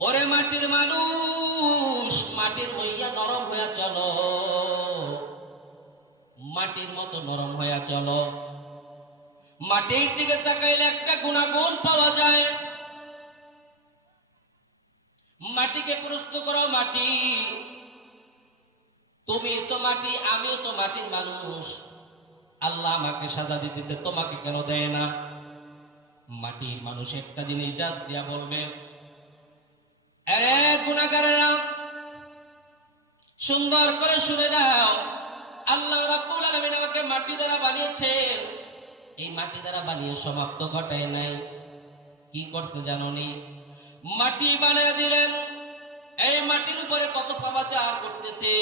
ওরে মাটির মানুষ, মাটির হইয়া নরম হইয়া চলো, মাটির মতো নরম হইয়া চলো। মাটির দিকে তাকাইলে একটা গুণাগুণ পাওয়া যায়। মাটিকে প্রশ্ন করো, মাটি তুমি তো মাটি, আমিও তো মাটির মানুষ, আল্লাহ আমাকে সাজা দিতেছে, তোমাকে কেন দেয় না? মাটির মানুষ একটা জিনিস ডাক দিয়া বলবে, গুনাহগারেরা সুন্দর করে শুনে নাও, আল্লাহ রাব্বুল আলামিন আমাকে মাটি দ্বারা বানিয়েছে। এই মাটি দ্বারা বানিয়ে সমাপ্ত ঘটায় নাই, কি করছে জানো নি? মাটি বানিয়ে দিলেন, এই মাটির উপরে কত পাপাচার করতেছে,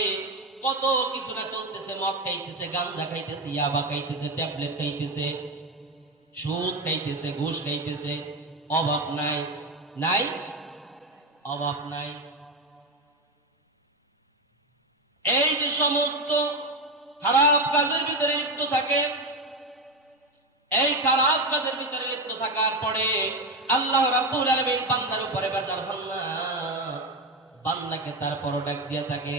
কত কিছু না চলতেছে। মদ খাইতেছে, গাঁজা খাইতেছে, ইয়াবা খাইতেছে, ট্যাবলেট খাইতেছে, সুদ খাইতেছে, ঘুষ খাইতেছে। অভাব নাই, নাই অভাব নাই। এই যে সমস্ত খারাপ কাজের ভিতরে লিপ্ত থাকে, এই খারাপ কাজের ভিতরে লিপ্ত থাকার পরে আল্লাহ রাব্বুল আলামিন বান্দার উপরে বেজার হন না। বান্দাকে তারপরও ডাক দিয়া থাকে,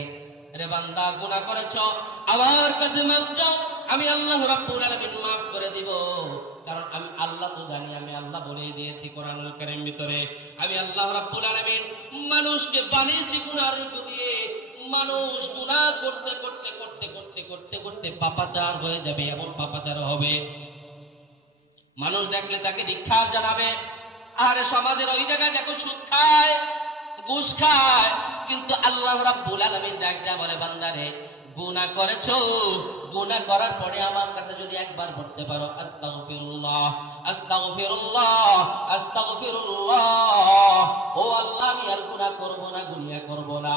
রে বান্দা, গুনাহ করেছো, আমার কাছে মাফ চাও, আমি আল্লাহ রাব্বুল আলামিন মাফ করে দিব। কারণ আমি আল্লাহ তো জানি, আমি আল্লাহ বলে দিয়েছি কোরআনুল কারীম ভিতরে, আমি আল্লাহ রাব্বুল আলামিন মানুষকে বানিয়েছি গুনাহর রূপ দিয়ে। মানুষ গুনাহ করতে করতে করতে করতে করতে করতে পাপাচার হয়ে যাবে, এমন পাপাচার হবে মানুষ দেখলে তাকে ধিক্কার জানাবে। আর সমাজের ওই জায়গায় দেখো সুদ খায়, ঘুষ খায়, কিন্তু আল্লাহ রাব্বুল আলামিন ডাক দেয়া বলে, বান্দারে, গুনাহ করেছো, গুনাহ করার পরে আমার কাছে যদি একবার বলতে পারো আস্তাগফিরুল্লাহ আস্তাগফিরুল্লাহ আস্তাগফিরুল্লাহ, ও আল্লাহ আমি আর গুনাহ করব না, গুনাহ করব না।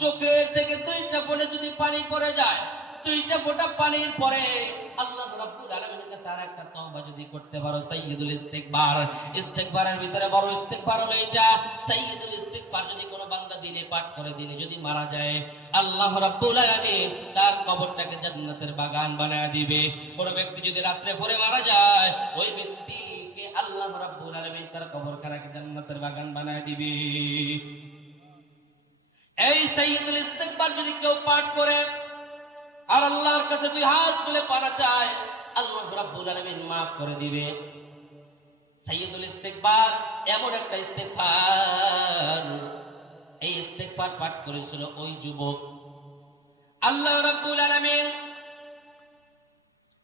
চোখের থেকে দুইটা ফোঁটা যদি পানি পড়ে যায়, দুইটা ফোঁটা পানির পরে আল্লাহ রাব্বুল আলামিনের কাছে আরেকটা তওবা যদি করতে পারো, সাইয়্যিদুল ইস্তিগফার, ইস্তিগফারের ভিতরে বড় ইস্তিগফার হলো এটা। সাইয়্যিদুল ইস্তিগফার যদি কোনো বান্দা দিনে পাঠ করে, দিনে যদি মারা যায়, আল্লাহ রাব্বুল আলামিন তার কবরটাকে জান্নাতের বাগান বানায় দিবে। কোন ব্যক্তি যদি রাত্রে পড়ে মারা যায়, ওই ব্যক্তিকে আল্লাহ রাব্বুল আলামিন তার কবরখানাকে জান্নাতের বাগান বানায় দিবে। এই সাইয়্যিদুল ইস্তিগফার যদি কেউ পাঠ করে আর আল্লাহর কাছে দুই হাত তুলে পানা চায়, আল্লাহ রাব্বুল আলামিন মাফ করে দিবে। সাইয়্যিদুল ইস্তিগফার এমন একটা ইস্তিগফার, এই ইস্তিগফার পাঠ করেছিল ওই যুবক। আল্লাহ রাব্বুল আলামিন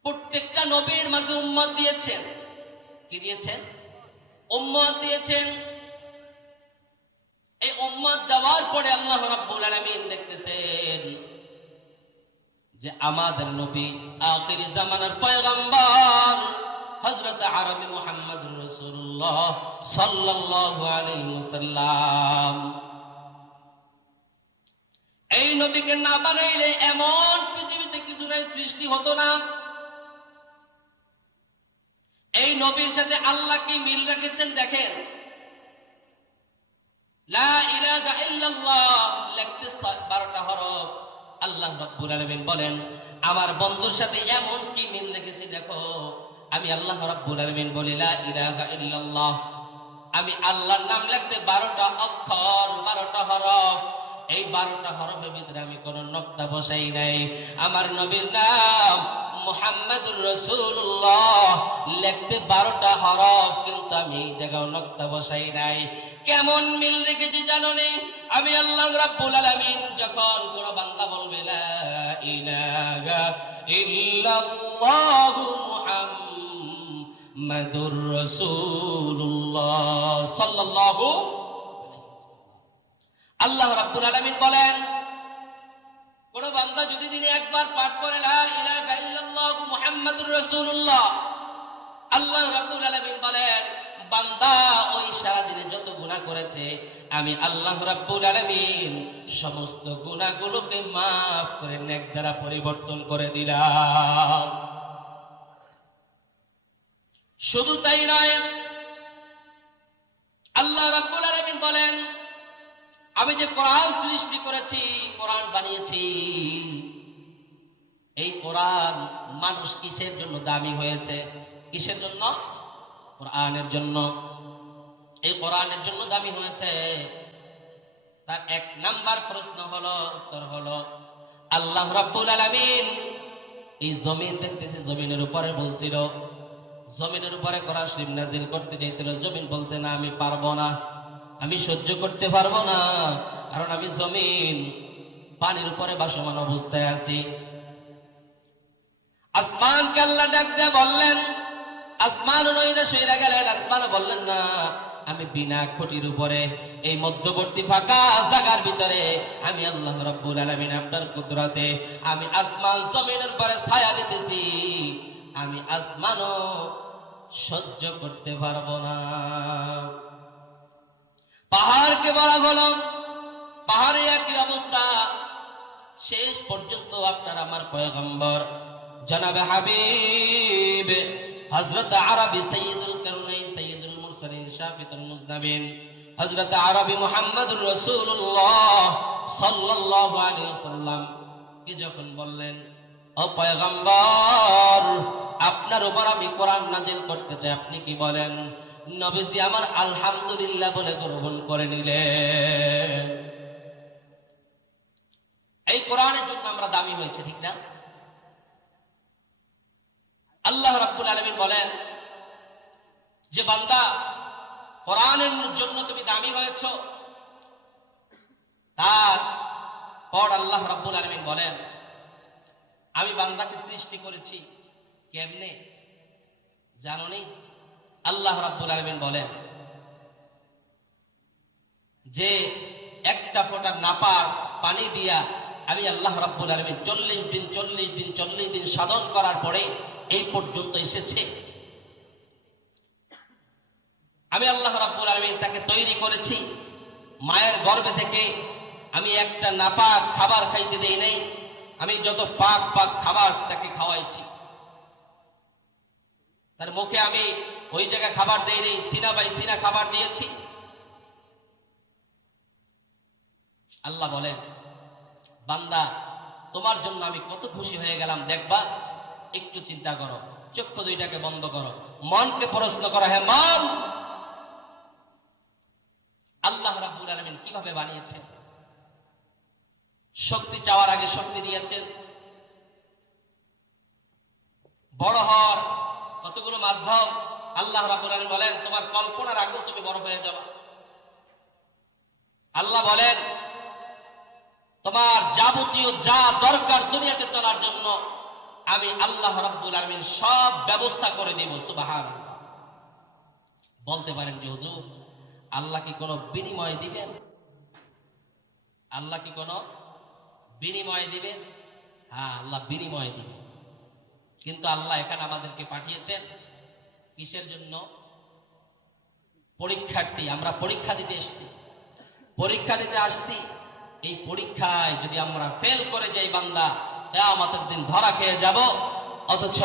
প্রত্যেকটা নবীর মাঝে উম্মত দিয়েছেন। কি দিয়েছেন? উম্মত দিয়েছেন। এই উম্মত দেওয়ার পরে আল্লাহ রাব্বুল আলামিন দেখতেছেন যে আমাদের নবী আখির জামানার পয়গম্বর হযরত আরবি মুহাম্মদুর রাসূলুল্লাহ সাল্লাল্লাহু আলাইহি ওয়াসাল্লাম, এই নবীকে না বানাইলে এমন পৃথিবীতে কিছু নাই, সৃষ্টি হতো না। এই নবীর সাথে আল্লাহ কি মিল রেখেছেন দেখেন। লা ইলাহা ইল্লাল্লাহ লিখতে 12টা হরফ। আল্লাহ রাব্বুল আলামিন বলেন, আমার বন্ধুর সাথে এমন কি মিল রেখেছি দেখো। আমি আল্লাহ রাব্বুল আলামিন বলি লা ইলাহা ইল্লাল্লাহ, আমি আল্লাহর নাম লিখতে 12টা অক্ষর, 12টা হরফ। এই 12টা হরফের ভিতরে আমি কোন নকতা বসাই নাই। আমার নবীর নাম মুহাম্মাদুর রাসূলুল্লাহ লিখতে 12টা হরফ, কিন্তু আমি এই জায়গায় নকতা বসাই নাই। কেমন মিল রেখেছি জানো নি? আমি আল্লাহ রাব্বুল আলামিন যখন কোন বান্দা বলবে লা ইলাহা ইল্লাল্লাহু মুহাম্মাদুর রাসূলুল্লাহ সাল্লাল্লাহু আলাইহি ওয়াসাল্লাম, আল্লাহ রাব্বুল আলামিন বলেন, কোন বান্দা যদি দিনে একবার পাঠ করে লা ইলাহা ইল্লাল্লাহু মুহাম্মাদুর রাসূলুল্লাহ, আল্লাহ রাব্বুল আলামিন বলেন, বান্দা ওই সারা দিনে যত গুনাহ করেছে, আমি আল্লাহ রাব্বুল আলামিন সমস্ত গুনাহগুলোকে মাফ করে নেক দ্বারা পরিবর্তন করে দিলাম। শুধু তাই নয়, আল্লাহ রাব্বুল আলামিন বলেন, আমি যে কোরআন সৃষ্টি করেছি, কোরআন বানিয়েছি, এই কোরআন মানুষ কিসের জন্য দামি হয়েছে? কিসের জন্য? কোরআনের জন্য। এই কোরআনের জন্য দামি হয়েছে। তার 1 নাম্বার প্রশ্ন হলো, উত্তর হলো, আল্লাহ রাব্বুল আলামিন এই জমিন দেখতেছি, জমিনের উপরে বলছিল, জমিনের উপরে কোরআন শরীফ নাজিল করতে চাইছিল, জমিন বলছে না আমি পারবো না, আমি সহ্য করতে পারবো না, কারণ আমি জমিন পানির উপরে ভাসমান অবস্থায় আছি। আসমানকে আল্লাহ ডাক দিয়ে বললেন, আসমান নইলে সইরা গেলেন, আসমান বললেন না, আমি বিনা খুঁটির উপরে এই মধ্যবর্তী ফাঁকা জায়গার ভিতরে আমি আল্লাহ রাব্বুল আলামিন আপনার কুদরতে আমি আসমান জমিনের উপরে ছায়া দিতেছি, আমি আসমানও সহ্য করতে পারবো না। পাহাড়কে বলা হলো, পাহাড়ে একই অবস্থা। শেষ পর্যন্ত আপনার আমার পয়গম্বর জনাবে হাবিব হযরত আরবি সাইয়্যিদুল কারনাইন সাইয়্যিদুল মুরসালিন শাফিউল মুজনাবিন হযরত আরবি মুহাম্মদুর রাসূলুল্লাহ সাল্লাল্লাহু আলাইহি ওয়াসাল্লাম কি যখন বললেন, ও পয়গম্বর আপনার উপর আমি কোরআন নাজিল করতে চাই, আপনি কি বলেন? নবীজি আমার আলহামদুলিল্লাহ বলে গ্রহণ করে নিলেন। এই কোরআনের জন্য আমরা দামি হয়েছে, ঠিক না? আল্লাহ রাব্বুল আলামিন বলেন যে বান্দা কোরআনের জন্য তুমি দামি হয়েছ। তারপর আল্লাহ রাব্বুল আলামিন বলেন আমি বান্দাকে সৃষ্টি করেছি কেমনে জানো নি? আল্লাহ রাব্বুল আলামিন বলেন যে একটা ফোঁটা নাপাক পানি দিয়া আমি আল্লাহ রাব্বুল আলামিন 40 দিন সাধন করার পরে এই পর্যন্ত এসেছে। আমি আল্লাহ রাব্বুল আলামিন তাকে তৈরি করেছি মায়ের গর্ভে থেকে। আমি একটা নাপাক খাবার খাইতে দেই নাই, আমি যত পাক পাক খাবার তাকে খাওয়াইছি। তার মুখে আমি ওই জায়গায় খাবার দেই নাই, সিনা বাই সিনা খাবার দিয়েছি। আল্লাহ বলেন বান্দা তোমার জন্য আমি কত খুশি হয়ে গেলাম দেখবা। একটু চিন্তা করো, চক্ষু দুইটাকে বন্ধ করো, মনকে প্রশ্ন করো, হে মন, আল্লাহ রাব্বুল আলামিন কিভাবে বানিয়েছেন? শক্তি চাওয়ার আগে শক্তি দিয়েছেন। বড় হওয়ার কতগুলো মাধ্যম আল্লাহ রাব্বুল আলামিন বলেন তোমার কল্পনার আগেও তুমি বড় হয়ে যাবে। আল্লাহ বলেন তোমার যাবতীয় যা দরকার দুনিয়াতে চলার জন্য আমি আল্লাহ রাব্বুল আলামিন সব ব্যবস্থা করে দেব। সুবহানাল্লাহ। বলতে পারেন যে হুজুর আল্লাহ কি কোনো বিনিময় দিবেন? আল্লাহ কি কোনো বিনিময় দিবেন? হ্যাঁ, আল্লাহ বিনিময় দিবেন। কিন্তু আল্লাহ এখানে আমাদেরকে পাঠিয়েছেন কিসের জন্য? পরীক্ষার্থী। আমরা পরীক্ষা দিতে এসেছি, পরীক্ষা দিতে আসছি। এই পরীক্ষায় যদি আমরা ফেল করে যাই বান্দা, কিয়ামতের দিন ধরা খেয়ে যাব। অথচ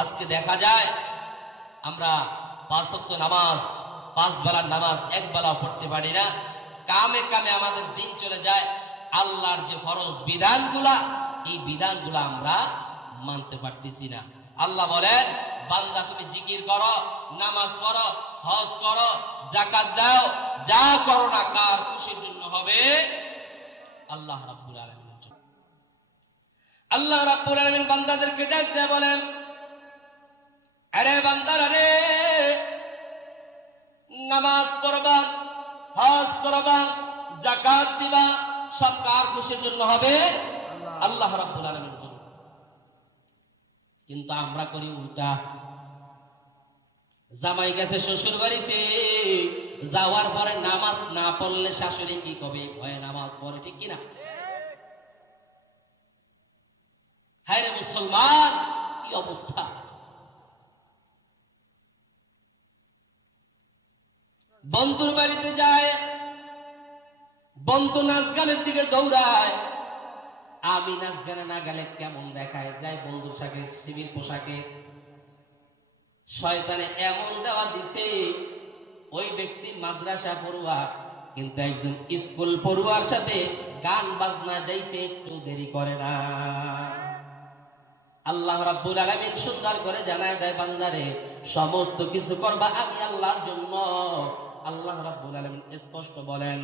আজকে দেখা যায় আমরা 5 ওয়াক্ত নামাজ, 5 বেলার নামাজ এক বেলা পড়তে পারি না। কামে কামে আমাদের দিন চলে যায়। আল্লাহর যে ফরজ বিধানগুলা, এই বিধানগুলা আমরা মানতে পারতেছি না। আল্লাহ বলেন বান্দা তুমি জিকির করো, নামাজ পড়ো, হজ করো, যাকাত দাও, যা করো না কার খুশির জন্য হবে? আল্লাহ রাব্বুল আলামিনের জন্য। আল্লাহ রাব্বুল আলামিন বান্দাদেরকে ডাক দিয়ে বলেন, আরে বান্দারা রে, নামাজ পড়বা, হজ করবা, যাকাত দিবা, সব কার খুশির জন্য হবে? আল্লাহ রাব্বুল আলামিনের জন্য। কিন্তু আমরা করি উল্টা। জামাই গেছে শ্বশুর বাড়িতে, যাওয়ার পরে নামাজ না পড়লে শাশুড়ি কি কবে? ভয়ে নামাজ পড়ে, ঠিক কিনা? হ্যাঁ রে মুসলমান, কি অবস্থা! বন্ধুর বাড়িতে যায়, বন্ধু নাচ গানের দিকে দৌড়ায়। আমি নাচ গানে না গেলে কেমন দেখায় যায় বন্ধুর সাথে সিভিল পোশাকে। শয়তানে এমন দেওয়া দিছে, ওই ব্যক্তি মাদ্রাসা পড়ুয়া কিন্তু একজন স্কুল পড়ুয়ার সাথে গান বাজনা যাইতে একটু দেরি করে না। আল্লাহ রাব্বুল আলামিন সুন্দর করে জানায় দেয় বান্দারে সমস্ত কিছু করবা আমি আল্লাহর জন্য। আল্লাহ রাব্বুল আলামিন স্পষ্ট বলেন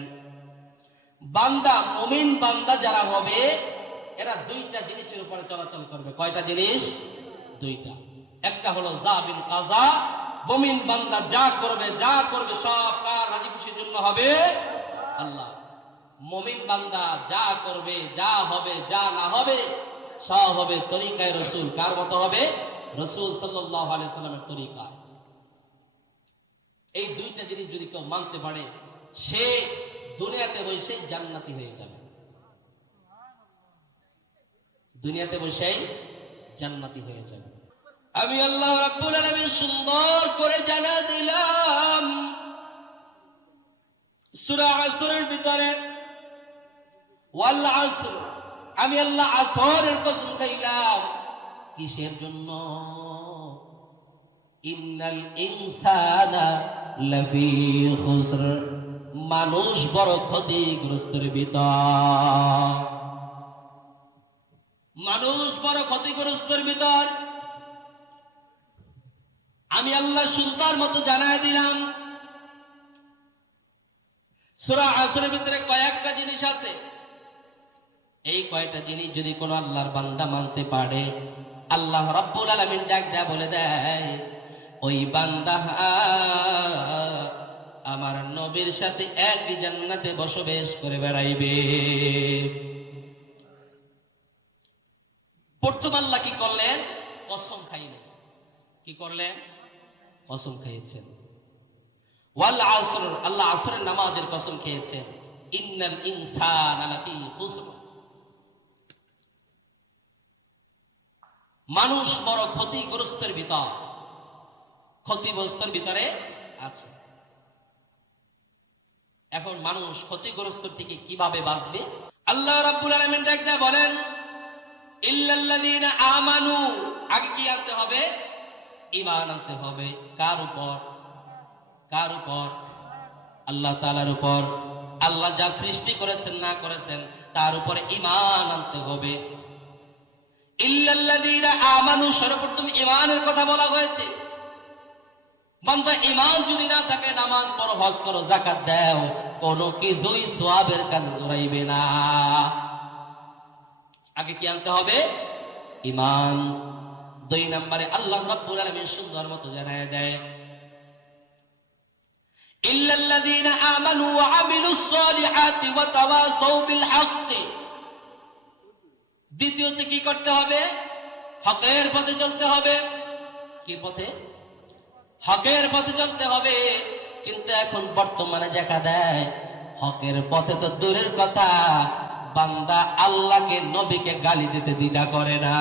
বান্দা মুমিন বান্দা যারা হবে এরা দুইটা জিনিসের উপরে চলাচল করবে। কয়টা জিনিস? দুইটা। একটা হলো জাবিল কাজা, মুমিন বান্দা যা করবে সব কার রাজি খুশির জন্য হবে? আল্লাহ। মুমিন বান্দা যা করবে, যা হবে, যা না হবে সব হবে তরিকায় রাসূল। কার মতো হবে? রাসূল সাল্লাল্লাহু আলাইহি ওয়াসাল্লামের তরিকা। এই দুইটা জিনিস যদি কেউ মানতে পারে সে দুনিয়াতে বসেই জান্নাতি হয়ে যাবে। দুনিয়াতে বসেই জান্নাতি হয়ে যাবে। আমি আল্লাহ রাব্বুল আলামিন সুন্দর করে জানা দিলাম সূরা আসরের ভিতরে, ওয়াল আসর, আমি আল্লাহ আসরের কসম খাইলাম। কিসের জন্য? ইন্নাল ইনসানা লাফি খুসর, মানুষ বড় ক্ষতিগ্রস্তের ভিতর, মানুষ বড় ক্ষতিগ্রস্তের ভিতর। আমি আল্লাহ সুন্দর মতো জানায় দিলাম সূরা আসরের ভিতরে কয়েকটা জিনিস আছে। এই কয়টা জিনিস যদি কোন আল্লাহর বান্দা মানতে পারে, আল্লাহ রাব্বুল আলামিন ডাক দেয়া বলে দেয়, ওই বান্দা আমার নবীর সাথে একই জান্নাতে বসবাস করে বেড়াইবে। প্রথম আল্লাহ কি করলেন? কসম খাইলেন। কি করলেন? কসম খেয়েছেন। ওয়াল আসর, আল্লাহ আসরের নামাজের কসম খেয়েছেন। ইন্নাল ইনসানা লাফি খুসর, মানুষ বড় ক্ষতিগ্রস্তের ভিতর, ক্ষতিগ্রস্তের ভিতরে আছে। এখন মানুষ ক্ষতিগ্রস্ত থেকে কিভাবে বাঁচবে? আল্লাহ রাব্বুল আলামিন ডাকতে বলেন, ইল্লাল্লাযীনা আমানু, আগে কি আনতে হবে? ঈমান আনতে হবে। কার উপর? কার উপর? আল্লাহ তাআলার উপর। আল্লাহ যা সৃষ্টি করেছেন না করেছেন তার উপরে ঈমান আনতে হবে। ইল্লাল্লাযীনা আমানু, সর্বপ্রথম ঈমানের কথা বলা হয়েছে। বান্দা ঈমান যদি না থাকে, নামাজ পড়ো, হজ করো, যাকাত দাও, কোনো কিছুই সওয়াবের কাজে জড়াইবে না। আগে কি আনতে হবে? ঈমান। দুই নম্বরে আল্লাহ রাব্বুল আলামিন সুন্দর মতো জানায় দেয়, ইল্লাল্লাযীনা আমানু ওয়া আমিলুস সালিহাতি ওয়া তাওয়াসাউ বিল হাক্কি। দ্বিতীয়তে কি করতে হবে? হকের পথে চলতে হবে। কি পথে? হকের পথে চলতে হবে। কিন্তু এখন বর্তমানে দেখা দেয় হকের পথে তো দূরের কথা, বান্দা আল্লাহকে নবীকে গালি দিতে দ্বিধা করে না।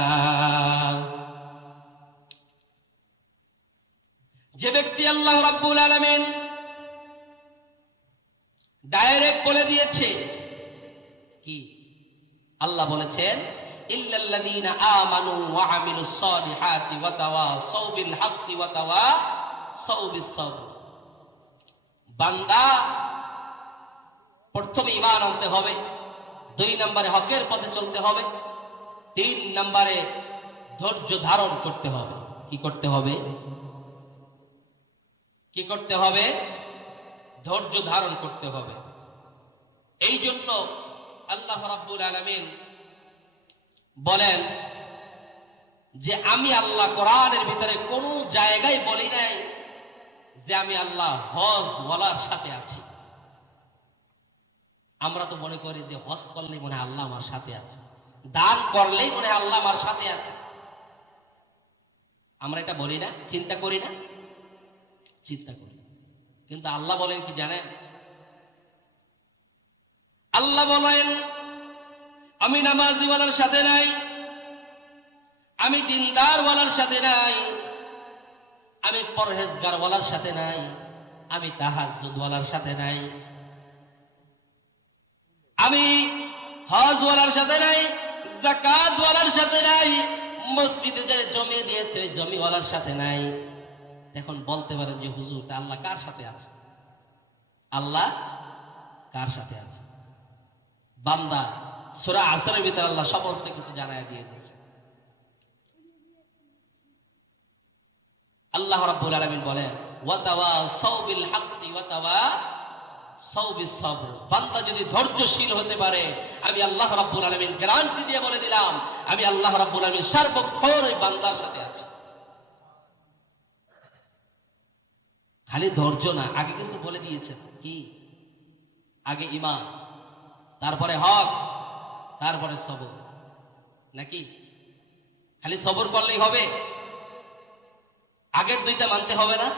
যে ব্যক্তি আল্লাহ রাব্বুল আলামিন ডাইরেক্ট বলে দিয়েছে, কি আল্লাহ বলেছেন, ইল্লাল্লাযীনা আমানু ওয়া আমিলুস সালিহাতি ওয়া তাওয়াসাউ বিল হাক্কি ওয়া তাওয়াসাউ বিস সাবর। বান্দা প্রথমে ঈমান আনতে হবে, দুই নম্বরে হকের পথে চলতে হবে, তিন নম্বরে ধৈর্য ধারণ করতে হবে। কি করতে হবে? কি করতে হবে? ধৈর্য ধারণ করতে হবে। এই জন্য আল্লাহ রাব্বুল আলামিন বলেন যে আমি আল্লাহ কোরআনের ভিতরে কোন জায়গায় বলি নাই যে আমি আল্লাহ হজ ওয়ালার সাথে আছি। আমরা তো মনে করি যে হজ করলেই মনে হয় আল্লাহ আমার সাথে আছে, দান করলেই মনে হয় আল্লাহ আমার সাথে আছে। আমরা এটা বলি না, চিন্তা করি না? চিন্তা করি। কিন্তু আল্লাহ বলেন কি জানেন? আল্লাহ বলেন, আমি নামাজি ওয়ালার সাথে নাই, আমি দিনদার ওয়ালার সাথে নাই, আমি পরহেজগার ওয়ালার সাথে নাই, আমি তাহাজ্জুদ ওয়ালার সাথে নাই, আমি হজ ওয়ালার সাথে নাই, যাকাত ওয়ালার সাথে নাই, মসজিদে যে জমি দিয়েছে জমি ওয়ালার সাথে নাই। এখন বলতে পারেন যে হুজুর আল্লাহ কার সাথে আছে? আল্লাহ কার সাথে আছে? বান্দা সূরা আসরের ভিতরে আল্লাহ সমস্ত কিছু জানায় দিয়ে দিয়েছে। আল্লাহ রাব্বুল আলামিন বলেন, ওয়া তাওয়াসাউ বিল হাক্কি ওয়া সাউবিস সাবর, বান্দা যদি ধৈর্যশীল হতে পারে, আমি আল্লাহ রাব্বুল আলামিন গ্যারান্টি দিয়ে বলে দিলাম, আমি আল্লাহ রাব্বুল আলামিন সার্বক্ষণ ওই বান্দার সাথে আছি। খালি ধৈর্য না, আগে কিন্তু বলে দিয়েছেন কি, আগে ঈমান, তারপরে হক, তারপরে সবর, নাকি খালি সবর করলেই হবে? আগের দুইটা মানতে হবে না?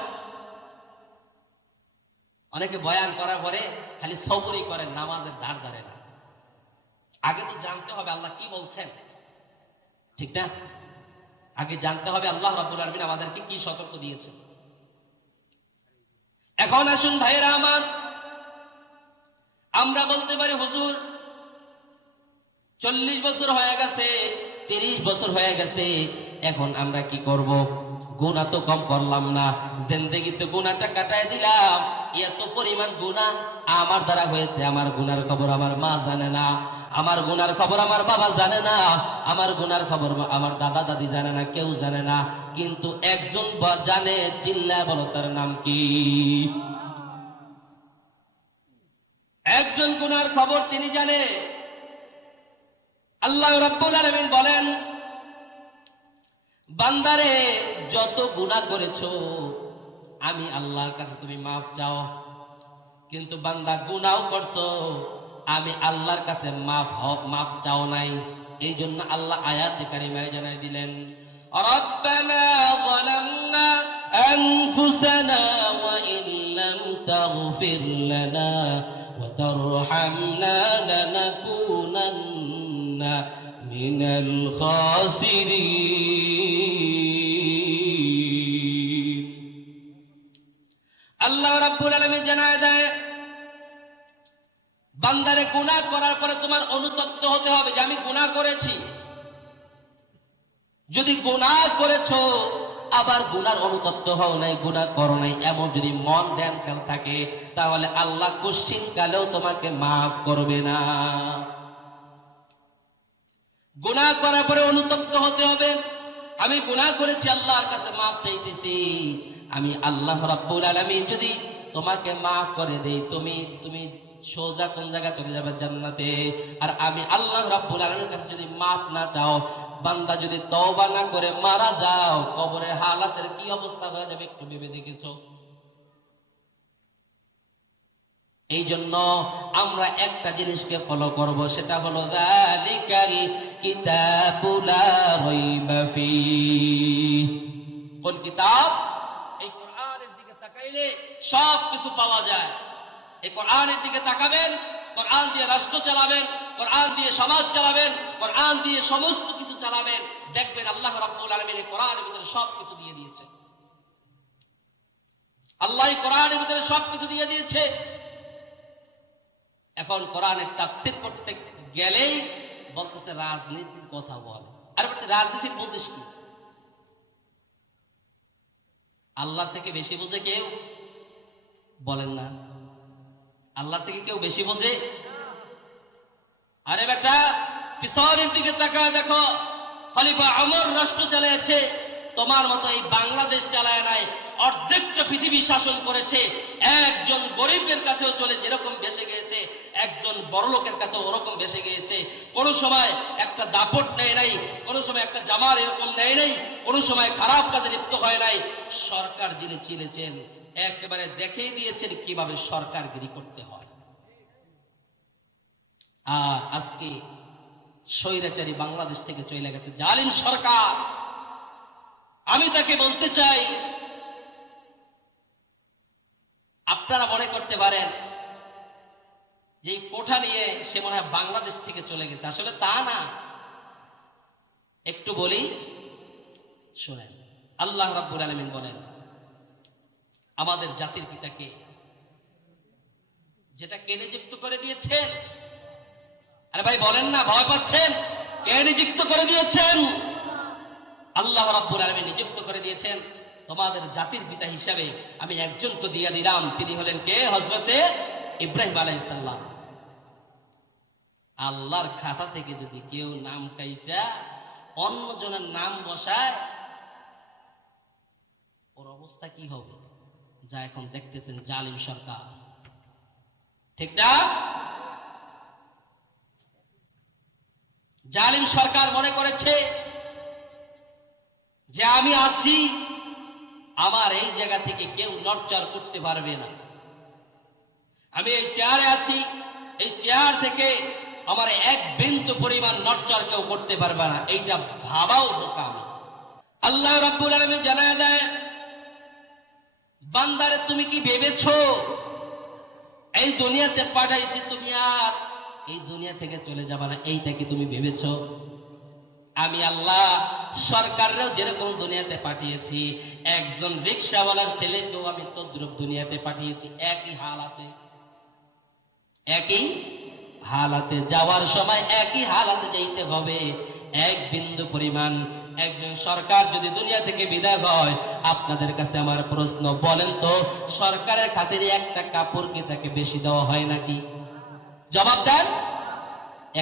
অনেকে বয়ান করার পরে খালি সবরই করেন, নামাজের ধার ধারে না। আগে তো জানতে হবে আল্লাহ কি বলছেন, ঠিক না? আগে জানতে হবে আল্লাহ রাব্বুল আলামিন আমাদেরকে কি সতর্ক দিয়েছেন। এখন আসুন ভাইয়েরা আমার, আমরা বলতে পারি হুজুর 40 বছর হয়ে গেছে, 30 বছর হয়ে গেছে, এখন আমরা কি করব? গুনাহ তো কম করলাম না, জিন্দেগিতে গুনাহটা কাটায় দিলাম, এত পরিমাণ গুনাহ আমার দ্বারা হয়েছে, আমার গুনার খবর আমার মা জানে না, আমার গুনার খবর আমার বাবা জানে না, আমার গুনার খবর আমার দাদা দাদি জানে না, কেউ জানে না, কিন্তু একজন জানে, চিল্লায় বলো তার নাম কি? একজন গুনার খবর তিনি জানে। আল্লাহ রাব্বুল আলামিন বলেন, বান্দারে যত গুনাহ করেছো আমি আল্লাহর কাছে তুমি মাফ চাও, কিন্তু বান্দা গুনাহ করছো, আমি আল্লাহর কাছে মাফ চাও নাই। এই জন্য আল্লাহ আয়াতে কারিমায় জানাই দিলেন, রব্বানা যালামনা আনফুসানা ওয়া ইন লাম তাগফির লানা ওয়া তারহামনা লানাকুনান্না মিনাল খাসিরিন। আল্লাহ রাব্বুল আলামিন জানায় দেয়, বান্দারে গুনাহ করার পরে তোমার অনুতপ্ত হতে হবে যে আমি গুনাহ করেছি। যদি গুনাহ করেছো আবার গুনার অনুতপ্ত হও নাই, গুনাহ করো নাই, এমন যদি মন ধ্যান খেয়াল থাকে, তাহলে আল্লাহ কোশ্চিন কালেও তোমাকে মাফ করবে না। গুনাহ করার পরে অনুতপ্ত হতে হবে, আমি গুনাহ করেছি, আল্লাহর কাছে মাফ চাইতেছি, আমি আল্লাহ রাব্বুল আলামিন যদি তোমাকে মাফ করে দেই, তুমি সোজা কোন জায়গায় চলে যাবে? জান্নাতে। আর আমি আল্লাহ রাব্বুল আলামিনের কাছে যদি মাফ না চাও, বান্দা যদি তওবা না করে মারা যাও, কবরের হালাতের কি অবস্থা হয়ে যাবে একটু ভেবে দেখেছো? এই জন্য আমরা একটা জিনিসকে ফলো করব, সেটা হলো যালিকাল কিতাবু লা রাইবা ফীহ। কোন কিতাব? এই কোরআনের দিকে তাকাইলে সব কিছু পাওয়া যায়। এই কোরআনের দিকে তাকাবেন, কোরআন দিয়ে রাষ্ট্র চালাবেন, কোরআন দিয়ে সমাজ চালাবেন, কোরআন দিয়ে সমস্ত কিছু চালাবেন, দেখবেন আল্লাহ রাব্বুল আলামিন এই কোরআনের ভিতরে সব কিছু দিয়ে দিয়েছে। আল্লাহ কোরআনের ভিতরে সব কিছু দিয়ে দিয়েছে। এখন কোরআনের তাফসীর করতে গেলেই বলতেছে রাজনীতির কথা বলে। আর বলতে রাজনীতি বুঝিস কি? আল্লাহ থেকে বেশি বোঝে কেউ? বলেন না, আল্লাহ থেকে কেউ বেশি বোঝে? আরে বেটা, পিছনের দিকে তাকায় দেখো, খলিফা ওমর রাষ্ট্র চালিয়েছে, তোমার মতো এই বাংলাদেশ চালায় নাই, অর্ধেকটা পৃথিবী শাসন করেছে। একজন গরিবের কাছেও চলে যেরকম বেসে গিয়েছে, একজন বড় লোকের কাছেও ওরকম বেসে গিয়েছে। কোন সময় একটা দাপট নেয় নাই, কোন সময় একটা জামার এরকম নেয় নাই, কোন সময় খারাপ কাজে লিপ্ত হয় নাই। সরকার যিনি চিনেছেন, একেবারে দেখিয়ে দিয়েছেন কিভাবে সরকারগিরি করতে হয়। আর আজকে স্বৈরাচারী বাংলাদেশ থেকে চলে গেছে জালিম সরকার। আমি তাকে বলতে চাই, আপনারা মনে করতে পারেন যে কোঠা নিয়ে সে মনে হয় বাংলাদেশ থেকে চলে গেছে, আসলে তা না। একটু বলি, শোনেন। আল্লাহ রাব্বুল আলামিন বলেন, আমাদের জাতির পিতাকে যেটা কে নিযুক্ত করে দিয়েছেন? আরে ভাই বলেন না, ভয় পাচ্ছেন? কে নিযুক্ত করে দিয়েছেন? আল্লাহ রাব্বুল আলামিন নিযুক্ত করে দিয়েছেন। তোমাদের জাতির পিতা হিসাবে আমি একজনকে দিয়ে দিলাম, তিনি হলেন কে? হযরতে ইব্রাহিম আলাইহিস সালাম। আল্লাহর খাতা থেকে যদি কেউ নাম কাইটা অন্যজনের নাম বসায়, ওর অবস্থা কি হবে? যা এখন দেখতেছেন জালিম সরকার। ঠিক না? জালিম সরকার মনে করেছে যে আমি আছি, আমার এই জায়গা থেকে কেউ নড়চড় করতে পারবে না। আমি এই চেয়ারে আছি, এই চেয়ার থেকে আমার এক বিন্দু পরিমাণ নড়চড় কেউ করতে পারবে না, এইটা ভাবাও বোকামি। আল্লাহ রাব্বুল আলামিন জানায় দেয়, বান্দারে তুমি কি ভেবেছো এই দুনিয়াতে পাঠাইছি তুমি আর এই দুনিয়া থেকে চলে যাবা না? এইটা কি তুমি ভেবেছো? আমি আল্লাহ সরকাররাও যেরকম দুনিয়াতে পাঠিয়েছি, একজন রিকশাওয়ালার ছেলেকেও আমি তদ্রুপ দুনিয়াতে পাঠিয়েছি, একই হালাতে। একই হালাতে যাওয়ার সময় একই হালাতে যাইতে হবে। এক বিন্দু পরিমাণ একজন সরকার যদি দুনিয়া থেকে বিদায় হয়, আপনাদের কাছে আমার প্রশ্ন, বলেন তো সরকারের খাতিরে একটা কাপড় কি তাকে বেশি দেওয়া হয় নাকি? জবাব দেন।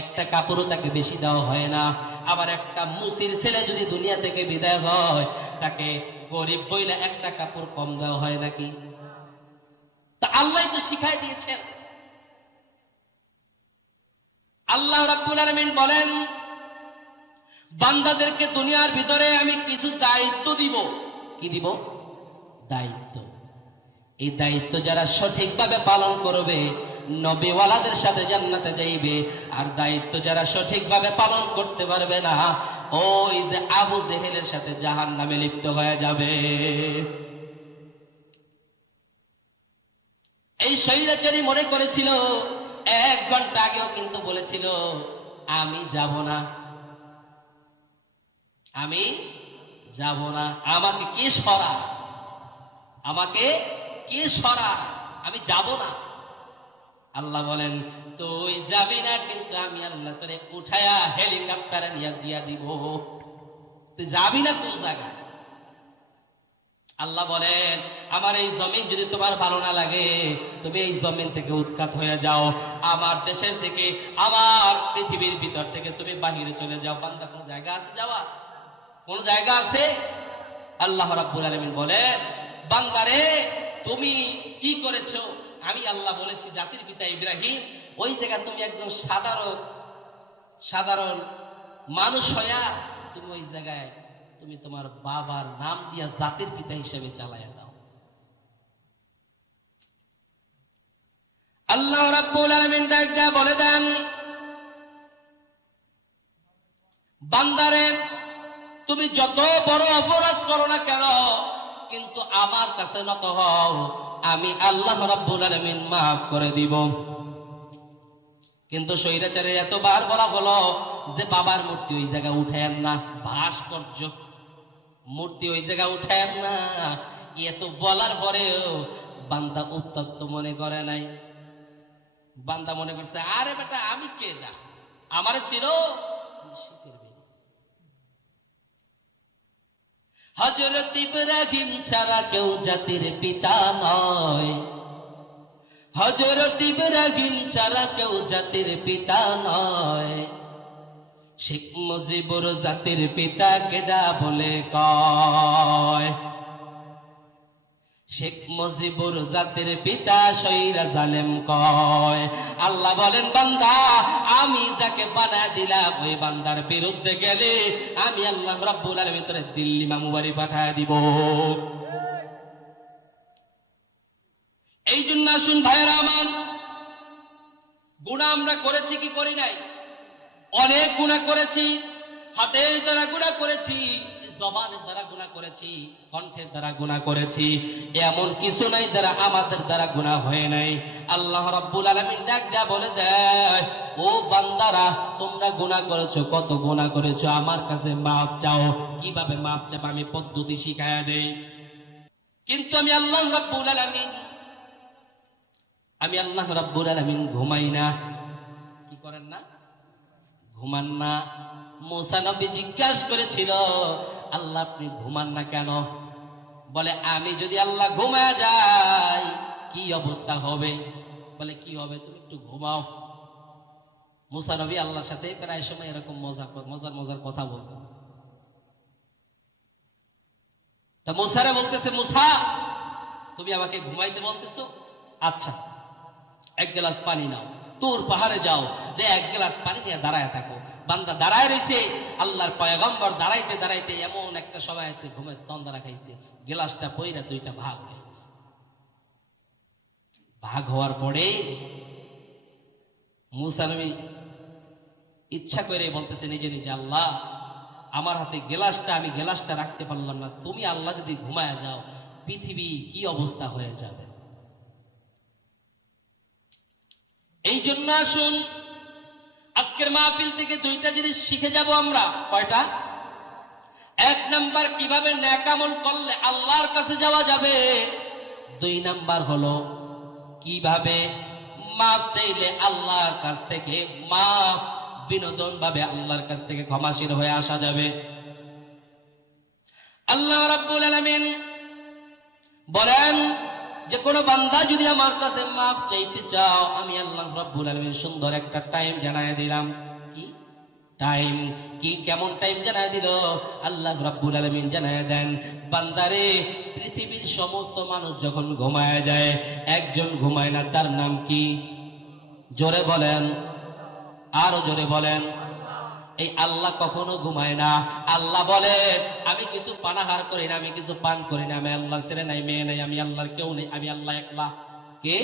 একটা কাপড়ও তাকে বেশি দেওয়া হয় না। আবার একটা মুসির ছেলে যদি দুনিয়া থেকে বিদায় হয়, তাকে গরিব বইলে একটা কাপড় কম দেওয়া হয় নাকি? তা আল্লাহ তো শিখাই দিয়েছেন। আল্লাহ রাব্বুল আলামিন বলেন, বান্দাদেরকে দুনিয়ার ভিতরে আমি কিছু দায়িত্ব দিব। কি দিব? দায়িত্ব। এই দায়িত্ব যারা সঠিকভাবে পালন করবে, নবীওয়ালাদের সাথে জান্নাতে যাইবে। আর দায়িত্ব যারা সঠিকভাবে পালন করতে পারবে না, ওই যে আবু জেহেলের সাথে জাহান্নামে লিপ্ত হয়ে যাবে। এই স্বৈরাচারী মনে করেছিল, 1 ঘন্টা আগেও কিন্তু বলেছিল আমি যাব না, আমি যাব না, আমাকে কে সরা, আমাকে কে সরা, আমি যাব না। আল্লাহ বলেন, তুই যাবি না, কিন্তু আমি আল্লাহ তোরে উঠায়া হেলিকপ্টারে নিয়ে দিয়া দিব। তুই যাবি না কোন জায়গায়? আল্লাহ বলেন, আমার এই জমিন যদি তোমার ভালো না লাগে, তুমি এই জমিন থেকে উৎখাত হয়ে যাও, আমার দেশের থেকে, আমার পৃথিবীর ভিতর থেকে তুমি বাহিরে চলে যাও। বান্দা কোন জায়গা আছে যাওয়া? কোন জায়গা আছে? আল্লাহ রাব্বুল আলামিন বলেন, বান্দারে তুমি কি করেছো? আমি আল্লাহ বলেছি জাতির পিতা ইব্রাহিম, ওই জায়গায় তুমি একজন সাধারণ মানুষ হইয়া তুমি ওই জায়গায় তুমি তোমার বাবার নাম দিয়া জাতির পিতা হিসেবে চালাইয়া দাও। আল্লাহ রাব্বুল আলামিন ডাকা বলে দেন, বান্দারে তুমি যত বড় অপরাধ করো না কেন, কিন্তু আমার কাছে নত হও, আমি আল্লাহ রাব্বুল আলামিন মাফ করে দিব। কিন্তু স্বৈরাচারের এতবার বলা হলো যে বাবার মূর্তি ওই জায়গায় উঠায়েন না, ভাস্কর্য মূর্তি ওই জায়গায় উঠায়েন না, এত বলার পরেও বান্দা উত্তক্ত মনে করে নাই। বান্দা মনে করছে, আরে বেটা আমি কে, যা আমারে চিনো? হযরত ইব্রাহিম ছাড়া কেউ জাতির পিতা নয়, হযরত ইব্রাহিম ছাড়া কেউ জাতির পিতা নয়। শেখ মুজিবুর জাতির পিতা কেডা বলে কয়, শেখ মুজিবুর জাতির পিতা সৈরা জালেম কয়। আল্লাহ বলেন, বান্দা আমি যাকে বানায় দিলাম ওই বান্দার বিরুদ্ধে গেলে আমি আল্লাহ রাব্বুল আলামিন তোরে দিল্লি মামুবাড়ি পাঠায় দিব। এই জন্য আসুন ভাইয়েরা আমার, গুনাহ আমরা করেছি কি করি নাই? অনেক গুনাহ করেছি, হাতের দ্বারা গুনাহ করেছি, জবানের দ্বারা গুনাহ করেছি, কণ্ঠের দ্বারা গুনাহ করেছি, এমন কিছু নাই যারা আমাদের দ্বারা গুনাহ হয় নাই। আল্লাহ রাব্বুল আলামিন ডাক দিয়া বলে দেয়, ও বান্দারা তোমরা গুনাহ করেছো, কত গুনাহ করেছো, আমার কাছে মাফ চাও। কিভাবে মাফ চাও আমি পদ্ধতি শিখায়া দেই। কিন্তু আমি আল্লাহ রাব্বুল আলামিন ঘুমাই না। কি করেন না? ঘুমান না। মুসা নবী জিজ্ঞাসা করেছিল, আল্লাহ আপনি ঘুমান না কেন? বলে আমি যদি আল্লাহ ঘুমায় যাই কি অবস্থা হবে? বলে কি হবে? তুমি একটু ঘুমাও। মুসা নবী আল্লাহর সাথে প্রায় সময় এরকম মজার কথা বলতো। তা মুসারে বলতেছে, মুসা তুমি আমাকে ঘুমাইতে বলতেছো, আচ্ছা এক গ্লাস পানি নাও, তোর পাহাড়ে যাও, যে এক গ্লাস পানি নিয়ে দাঁড়ায় থাকো। বান্দা দাঁড়ায় রয়েছে, আল্লাহর পয়গম্বর দাঁড়াইতে দাঁড়াইতে এমন একটা সময় আছে ঘুমের তন্দ্রা খাইছে, গ্লাসটা পইরা দুইটা ভাগ হয়ে গেছে। ভাগ হওয়ার পরে মুসা নবী ইচ্ছা করে বলতেছে নিজে নিজে, আল্লাহ আমার হাতে গ্লাসটা, আমি গ্লাসটা রাখতে পারলাম না, তুমি আল্লাহ যদি ঘুমায় যাও পৃথিবী কি অবস্থা হয়ে যাবে। এই জন্য আসুন আজকের মাহফিল থেকে দুইটা জিনিস শিখে যাব আমরা। কয়টা? এক নাম্বার, কিভাবে নেক আমল করলে আল্লাহর কাছে যাওয়া যাবে। দুই নাম্বার হলো কিভাবে মাফ চাইলে আল্লাহর কাছ থেকে মাফ, বিনোদন ভাবে আল্লাহর কাছ থেকে ক্ষমাশীল হয়ে আসা যাবে। আল্লাহ রাব্বুল আলামিন বলেন যে কোন বান্দা যদি আমার কাছে মাফ চাইতে চাও, আমি আল্লাহ রাব্বুল আলামিন সুন্দর একটা টাইম জানায় দিলাম। কি টাইম? কি কেমন টাইম জানায় দিল আল্লাহ রাব্বুল আলামিন? জানায় দেন, বান্দারে পৃথিবীর সমস্ত মানুষ যখন ঘুমায় যায়, একজন ঘুমায় না, তার নাম কি? জোরে বলেন, আরো জোরে বলেন। এই আল্লাহ কখনো ঘুমায় না। আল্লাহ বলে আমি কিছু পানাহার করি না, আমি কিছু পান করি না, আমি আল্লাহ ছেলে নাই, মেয়ে নাই, আমি আল্লাহর কেউ নেই, আমি আল্লাহ একলা। কে?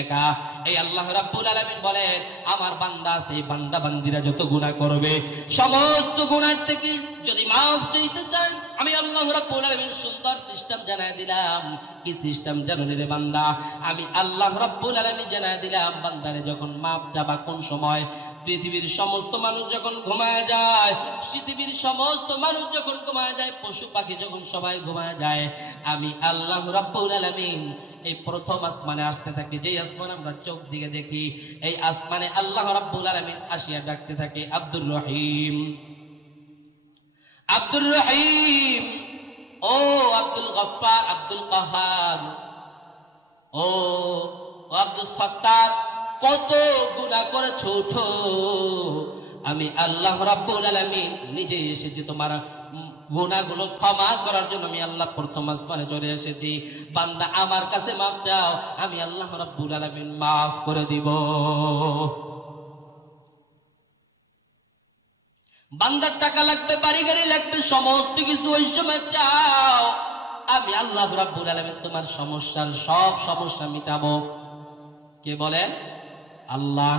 একা। এই আল্লাহ রাব্বুল আলামিন বলে আমার বান্দা, সেই বান্দা বান্দিরা যত গুনাহ করবে সমস্ত গুনাহ থেকে যদি মাফ চাইতে চান, আমি আল্লাহ রাব্বুল আলামিন সুন্দর সিস্টেম জানায় দিলাম। কি সিস্টেম জানো রে বান্দা? আমি আল্লাহ রাব্বুল আলামিন জানায় দিলাম, বান্দারে যখন মাফ চাবা কোন সময়? পৃথিবীর সমস্ত মানুষ যখন ঘুমায় যায়, পৃথিবীর সমস্ত মানুষ যখন ঘুমায় যায়, পশু পাখি যখন সবাই ঘুমায় যায়, আমি আল্লাহ রাব্বুল আলামিন এই প্রথম আসমানে আসতে থাকে। যেই আসমান আমরা চোখ দিকে দেখি, এই আসমানে আল্লাহ রাব্বুল আলামিন আসিয়া ডাকতে থাকে, আব্দুর রহিম, আব্দুর রহিম, ও আব্দুল গফফার, আব্দুল কাহার, ও আব্দুল সত্তার, কত গুনাহ করেছো, ওঠো, আমি আল্লাহ রাব্বুল আলামিন নিজে এসেছি তোমার গুনাহগুলো ক্ষমা করার জন্য। আমি আল্লাহ প্রথম আসমানে চলে এসেছি, বান্দা আমার কাছে মাফ চাও, আমি আল্লাহ রাব্বুল আলামিন মাফ করে দিব। বান্দার টাকা লাগবে, বাড়ি গাড়ি লাগবে, সমস্ত কিছু ওই সময় চাও, আমি আল্লাহ রাব্বুল আলামিন তোমার সমস্যার সব সমস্যা মিটাবো। কে বলেন? আল্লাহ।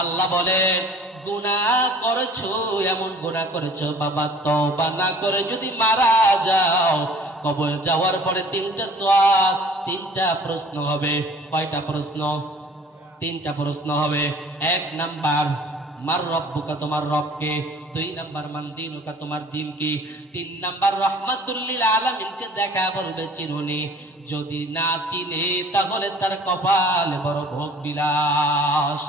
আল্লাহ বলেন গুনাহ করেছো, এমন গুনাহ করেছো বাবা, তওবা না করে যদি মারা যাও, কবর যাওয়ার পরে তিনটা সওয়াল, তিনটা প্রশ্ন হবে। কয়টা প্রশ্ন? তিনটা প্রশ্ন হবে। এক নাম্বার, মার রব্বুকা, তোমার রবকে। দুই নাম্বার, মান দীনুকা, তোমার দিন কি। তিন নাম্বার, রাহমাতুল লিল আলামিনকে দেখা বলবে চিনুনি, যদি না চিনে তাহলে তার কপালে বড় ভোগ বিলাস।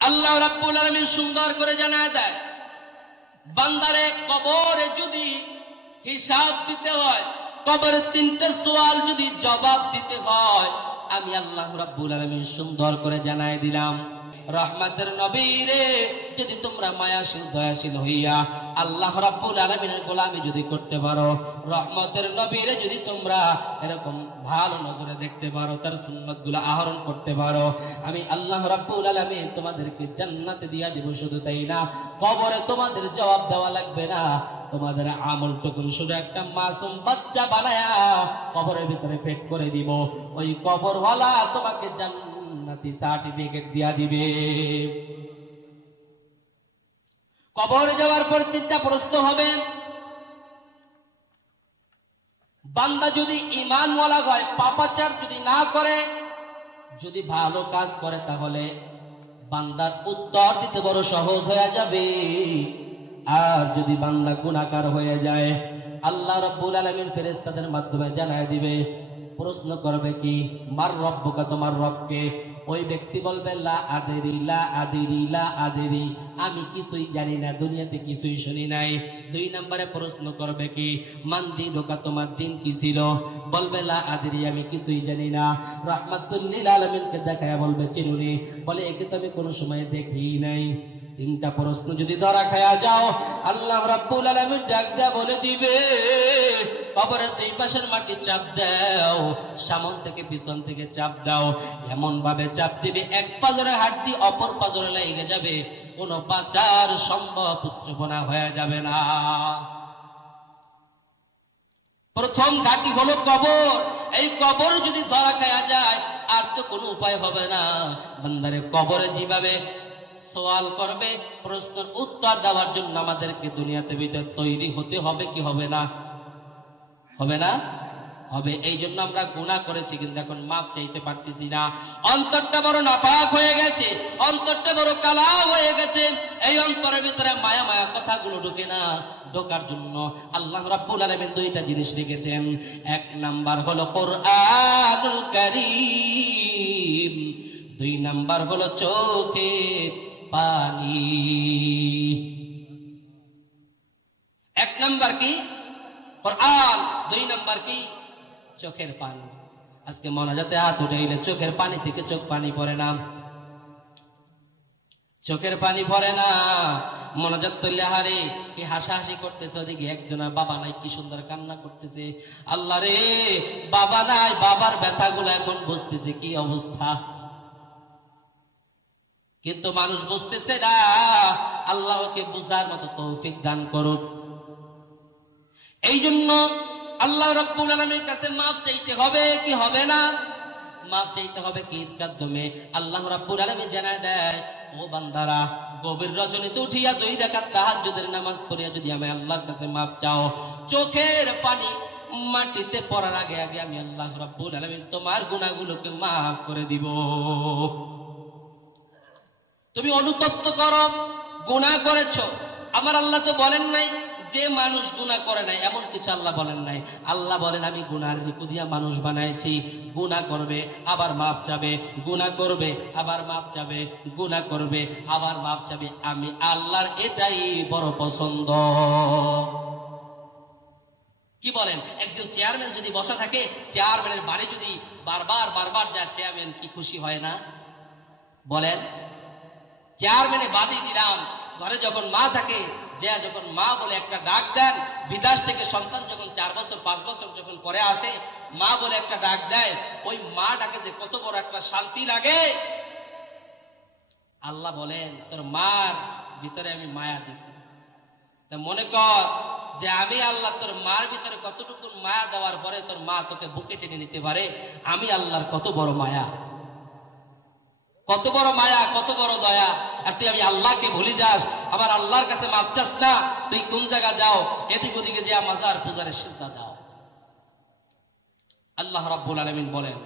আল্লাহ রাব্বুল আলামিন সুন্দর করে জানায় দেয়, বান্দারে কবরে যদি হিসাব দিতে হয়, কবরের তিনটে সওয়াল যদি জবাব দিতে হয়, আমি আল্লাহ রাব্বুল আলামিন সুন্দর করে জানায় দিলাম, রহমতের নবীরে যদি তোমরা মায়াশীল দয়াশীল হইয়া আল্লাহ রাব্বুল আলামিনের গোলামি যদি করতে পারো, রহমতের নবীরে যদি তোমরা এরকম ভালো নজরে দেখতে পারো, তার সুন্নাতগুলো আহরণ করতে পারো, আমি আল্লাহ রাব্বুল আলামিন তোমাদেরকে জান্নাতে দিয়া দিব। শুধু তাই না, কবরে তোমাদের জবাব দেওয়া লাগবে না, তোমাদের আমলটুকু শুধু একটা মাসুম বাচ্চা বানায়া কবরের ভিতরে ফেট করে দিব, ওই কবরওয়ালা তোমাকে জান্নাতি সার্টিফিকেট দিয়া দিবে। কবরে যাওয়ার পর তিনটা প্রশ্ন হবে। বান্দা যদি ঈমানওয়ালা হয়, পাপাচার যদি না করে, যদি ভালো কাজ করে, তাহলে বান্দার উত্তর দিতে বড় সহজ হয়ে যাবে। আর যদি বান্দা গুনাহগার হয়ে যায়, আল্লাহ রাব্বুল আলামিন ফেরেশতাদের মাধ্যমে জানায় দিবে। প্রশ্ন করবে কি, মার রব্বুকা, তোমার রবকে। ওই ব্যক্তি বলবে লা আদেরি, লা আদেরি, লা আদেরি, আমি কিছুই জানি না, দুনিয়াতে কিছুই শুনি নাই। দুই নম্বরে প্রশ্ন করবে কি, মান দীনুকা, তোমার দিন কি ছিল। বলবে লা আদেরি, আমি কিছুই জানি না। রাহমাতুল লিল আলামিনকে দেখায় বলবে চিনুনি, বলে একে তো আমি কোনো সময় দেখি নাই। তিনটা প্রশ্ন যদি ধরা খায়া যাও, আল্লাহ রাব্বুল আলামিন ডাক দেয়া বলে দিবে, ও কবরের দুই পাশের মাটি চাপ দাও, সামন থেকে পিছন থেকে চাপ দাও, এমন ভাবে চাপ দিবে এক পাজরে হাড্ডি অপর পাজরে লেগে যাবে, কোনো বাঁচার সম্ভব উচ্চপনা হয়ে যাবে না। প্রথম ঘাটি হলো কবর। এই কবর যদি ধরা খাওয়া যায় আর তো কোনো উপায় হবে না। বান্দারে কবরে যেভাবে সওয়াল করবে, প্রশ্নের উত্তর দেওয়ার জন্য আমাদেরকে দুনিয়াতে ভিতর তৈরি হতে হবে কি হবে না? হবে না? হবে। এই জন্য আমরা গুনাহ করেছি, কিন্তু এখন মাপ চাইতে পারতেছি না। অন্তরটা বড় নাপাক হয়ে গেছে, অন্তরটা বড় কালা হয়ে গেছে। এই অন্তরের ভিতরে মায়া মায়া কথাগুলো ঢুকে না, ঢোকার জন্য আল্লাহ রাব্বুল আলামিন দুইটা জিনিস রেখেছেন। এক নাম্বার হলো কোরআনুল কারীম, দুই নাম্বার হলো চোখে পানি। এক নাম্বার কি? কোরআন। দুই নাম্বার কি? চোখের পানি। আজকে মোনাজাতে হাত উঠাইলে চোখের পানি থেকে চোখ পানি পড়ে না, চোখের পানি পড়ে না। মোনাজাত তুললে হারে কি হাসাহাসি করতেছে, ওদিকে একজনের বাবা নাই কি সুন্দর কান্না করতেছে। আল্লাহ রে, বাবা নাই, বাবার ব্যথাগুলো এখন বুঝতেছে কি অবস্থা। কিন্তু মানুষ বুঝতেছে না। আল্লাহকে বুঝার মতো তৌফিক দান করুন। এই জন্য আল্লাহ রাব্বুল আলামিনের কাছে মাফ চাইতে হবে কি হবে না? মাফ চাইতে হবে কি মাধ্যমে? আল্লাহ রাব্বুল আলামিন জানায় দেয়, ও বান্দারা, গভীর রজনীতে উঠিয়া 2 রাকাত তাহাজ্জুদের নামাজ পড়িয়া যদি আমি আল্লাহর কাছে মাফ চাও, চোখের পানি মাটিতে পড়ার আগে আগে আমি আল্লাহ রাব্বুল আলামিন তোমার গুনাহগুলোকে মাফ করে দিব। তুমি অনুতপ্ত করো, গুনাহ করেছো। আমার আল্লাহ তো বলেন নাই যে মানুষ গুনাহ করে নাই, এমন কিছু আল্লাহ বলেন নাই। আল্লাহ বলেন আমি গুনাহের রিপু দিয়া মানুষ বানাইছি, গুনাহ করবে আবার মাফ চাবে, গুনাহ করবে আবার মাফ চাবে, গুনাহ করবে আবার মাফ চাবে। আমি আল্লাহর এটাই বড় পছন্দ। কি বলেন? একজন চেয়ারম্যান যদি বসা থাকে, চেয়ারম্যানের বাড়ি যদি বারবার বারবার যায়, চেয়ারম্যান কি খুশি হয় না? বলেন। চেয়ারম্যানে বাদই দিলাম, ঘরে যখন মা থাকে, যে যখন মা বলে একটা ডাক দেন, বিদেশ থেকে সন্তান যখন 4 বছর 5 বছর যখন পরে আসে, মা বলে একটা ডাক দেয়, ওই মা ডাকে যে কত বড় একটা শান্তি লাগে। আল্লাহ বলেন তোর মার ভিতরে আমি মায়া দিছি। তা মনে কর যে আমি আল্লাহ তোর মার ভিতরে কতটুকু মায়া দেওয়ার পরে তোর মা তোকে বুকে টেনে নিতে পারে, আমি আল্লাহর কত বড় মায়া, কত বড় মায়া, কত বড় দয়া। আর তুই আমি আল্লাহকে ভুলে যাস, আমার আল্লাহর কাছে মাপ চাস না। তুই কোন জায়গা যাও, এদিক ওদিকে যা মাজার পূজারের সিদ্ধা দাও। আল্লাহ রাব্বুল আলামিন বলেন,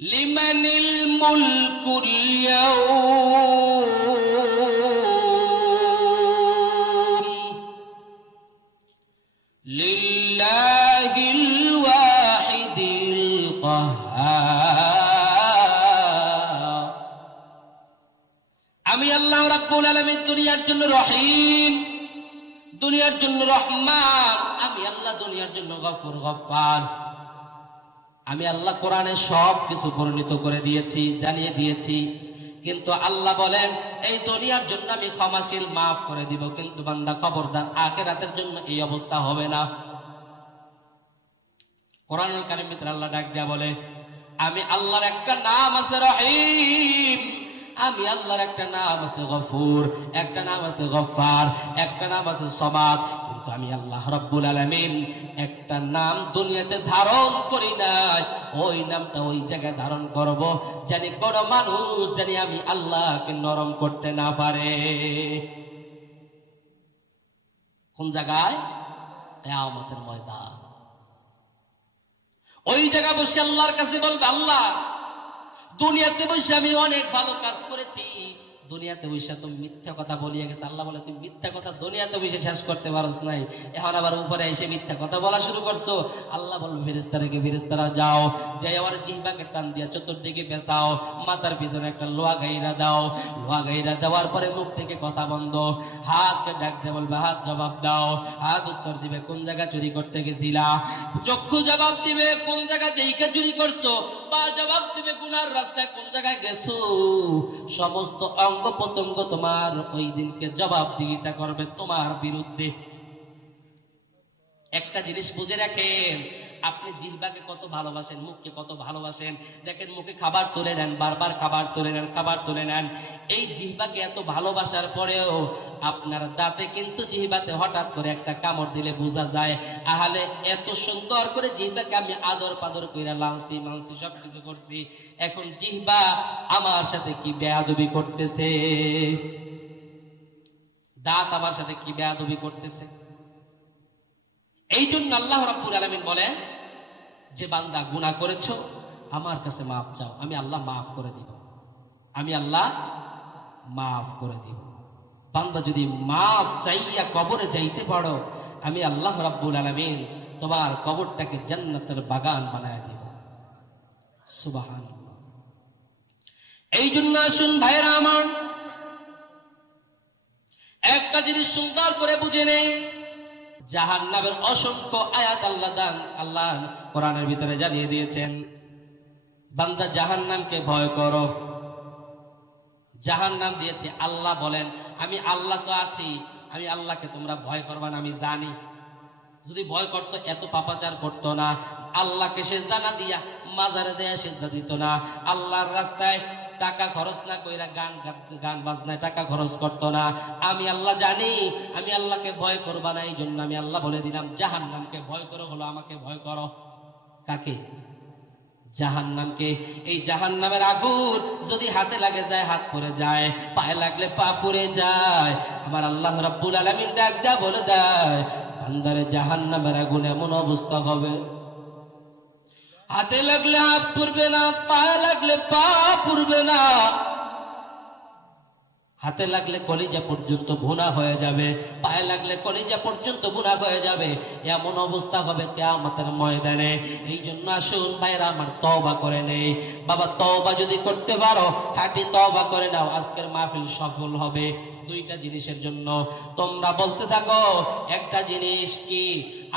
লিমানিল মুলকুল ইয়াউম লিল্লাহিল ওয়াহিদিল কাহ্হার। আমি আল্লাহ রাব্বুল আলামিন দুনিয়ার জন্য রহিম, দুনিয়ার জন্য রহমান। আমি আল্লাহ দুনিয়ার জন্য গফুর গফফার। আমি আল্লাহ কোরআনে সব কিছু বর্ণিত করে দিয়েছি, জানিয়ে দিয়েছি। কিন্তু আল্লাহ বলেন এই দুনিয়ার জন্য আমি ক্ষমাশীল, মাফ করে দিব, কিন্তু বান্দা খবরদার আখিরাতের জন্য এই অবস্থা হবে না। কোরআনুল কারীমের ভিতরে আল্লাহ ডাক দিয়া বলে, আমি আল্লাহর একটা নাম আছে রহিম, আমি আল্লাহর একটা নাম আছে গফুর, একটা নাম আছে গফফার, একটা নাম আছে সমাদ। কিন্তু আমি আল্লাহ রাব্বুল আলামিন একটা নাম দুনিয়াতে ধারণ করি নাই, ওই নামটা ওই জায়গায় ধারণ করব, জানি কোন মানুষ জানি আমি আল্লাহকে নরম করতে না পারে। কোন জায়গায়? কিয়ামতের ময়দান। ওই জায়গায় বসে আল্লাহর কাছে বলবে, আল্লাহ দুনিয়াতে বসে আমি অনেক ভালো কাজ করেছি, দুনিয়াতে বসে তুমি মিথ্যা কথা বলিয়ে গেছে। আল্লাহ বলে তুমি মিথ্যা কথা দুনিয়াতে বসে শেষ করতে পারছ নাই, এখন আবার উপরে এসে মিথ্যা কথা বলা শুরু করছো। আল্লাহ বলবে ফেরেশতাদেরকে, ফেরেশতারা যাও, যাই আমার জিহ্বাকে টান দিয়া চতুর্দিকে পেঁচাও, মাথার পিছনে একটা লোহা গাইরা দাও, লোহা গাইরা দেওয়ার পরে মুখ থেকে কথা বন্ধ। হাতকে ডাক দিয়ে বলবে, হাত জবাব দাও। হাত উত্তর দিবে কোন জায়গা চুরি করতে গেছিলা, চক্ষু জবাব দিবে কোন জায়গা দেখে চুরি করছো, পা জবাব দিবে গুনার রাস্তায় কোন জায়গায় গেছো। সমস্ত অঙ্গ প্রত্যঙ্গ তোমার ওই দিনকে জবাবদিহিতা করবে তোমার বিরুদ্ধে। একটা জিনিস বুঝে রাখেন, আপনি জিহ্বাকে কত ভালোবাসেন, মুখকে কত ভালোবাসেন। দেখেন মুখে খাবার তুলে নেন, বারবার খাবার তুলে নেন, খাবার তুলে নেন। এই জিহ্বাকে এত ভালোবাসার পরেও আপনার দাঁতে কিন্তু জিহ্বাতে হঠাৎ করে একটা কামড় দিলে বোঝা যায়, আহলে এত সুন্দর করে জিহ্বাকে আমি আদর পাদর কইরা লালছি মানছি সবকিছু করছি, এখন জিহ্বা আমার সাথে কি বেয়াদবি করতেছে, দাঁত আমার সাথে কি বেয়াদবি করতেছে। এই জন্য আল্লাহ রাব্বুল আলামিন বলেন যে বান্দা গুনাহ করেছো, আমার কাছে মাফ চাও, আমি আল্লাহ মাফ করে দিব, আমি আল্লাহ মাফ করে দিব। বান্দা যদি মাফ চাইয়া কবরে যাইতে পারো, আমি আল্লাহ রাব্বুল আলামিন তোমার কবরটাকে জান্নাতের বাগান বানায় দিব। সুবহানাল্লাহ। এই জন্য আসুন ভাইরা আমার, একটা জিনিস সুন্দর করে বুঝে নেই, জাহান্নামের অসংখ্য আয়াত আল্লাহ কোরআনের ভিতরে জানিয়ে দিয়েছেন। বান্দা জাহান্নামকে ভয় করো, জাহান্নাম দিয়েছে আল্লাহ বলেন আমি আল্লাহ তো আছি, আমি আল্লাহকে তোমরা ভয় করবা না, আমি জানি। যদি ভয় করতো এত পাপাচার করতো না, আল্লাহকে সেজদা না দিয়া মাজারে দেয়া সেজদা দিত না, আল্লাহর রাস্তায় টাকা খরচ না কইরা গান বাজনায় টাকা খরচ করতো না। আমি আল্লাহ জানি, আমি আল্লাহকে ভয় করবা না, এই জন্য আমি আল্লাহ বলে দিলাম জাহান্নামকে ভয় করো, হলো আমাকে ভয় করো। কাকে? জাহান্নামকে। এই জাহান্নামের আগুন যদি হাতে লাগে যায় হাত পুড়ে যায়, পায়ে লাগলে পা পুড়ে যায়। আমার আল্লাহ রাব্বুল আলামিন ডাক দেয়া বলে দেয়, বান্দারে জাহান্নামের আগুন এমন অবস্থা হবে, হাতে লাগলে হাত পুড়বে না, পায়ে লাগলে পা পুড়বে না, হাতে লাগলে কলিজা পর্যন্ত ভুনা হয়ে যাবে, পায়ে লাগলে কলিজা পর্যন্ত ভুনা হয়ে যাবে, এমন অবস্থা হবে কিয়ামতের ময়দানে। এই জন্য আসুন ভাইরা আমার, তওবা করে নেই। বাবা তওবা যদি করতে পারো, খাঁটি তওবা করে নাও, আজকের মাহফিল সফল হবে। দুইটা জিনিসের জন্য তোমরা বলতে থাকো, একটা জিনিস কি,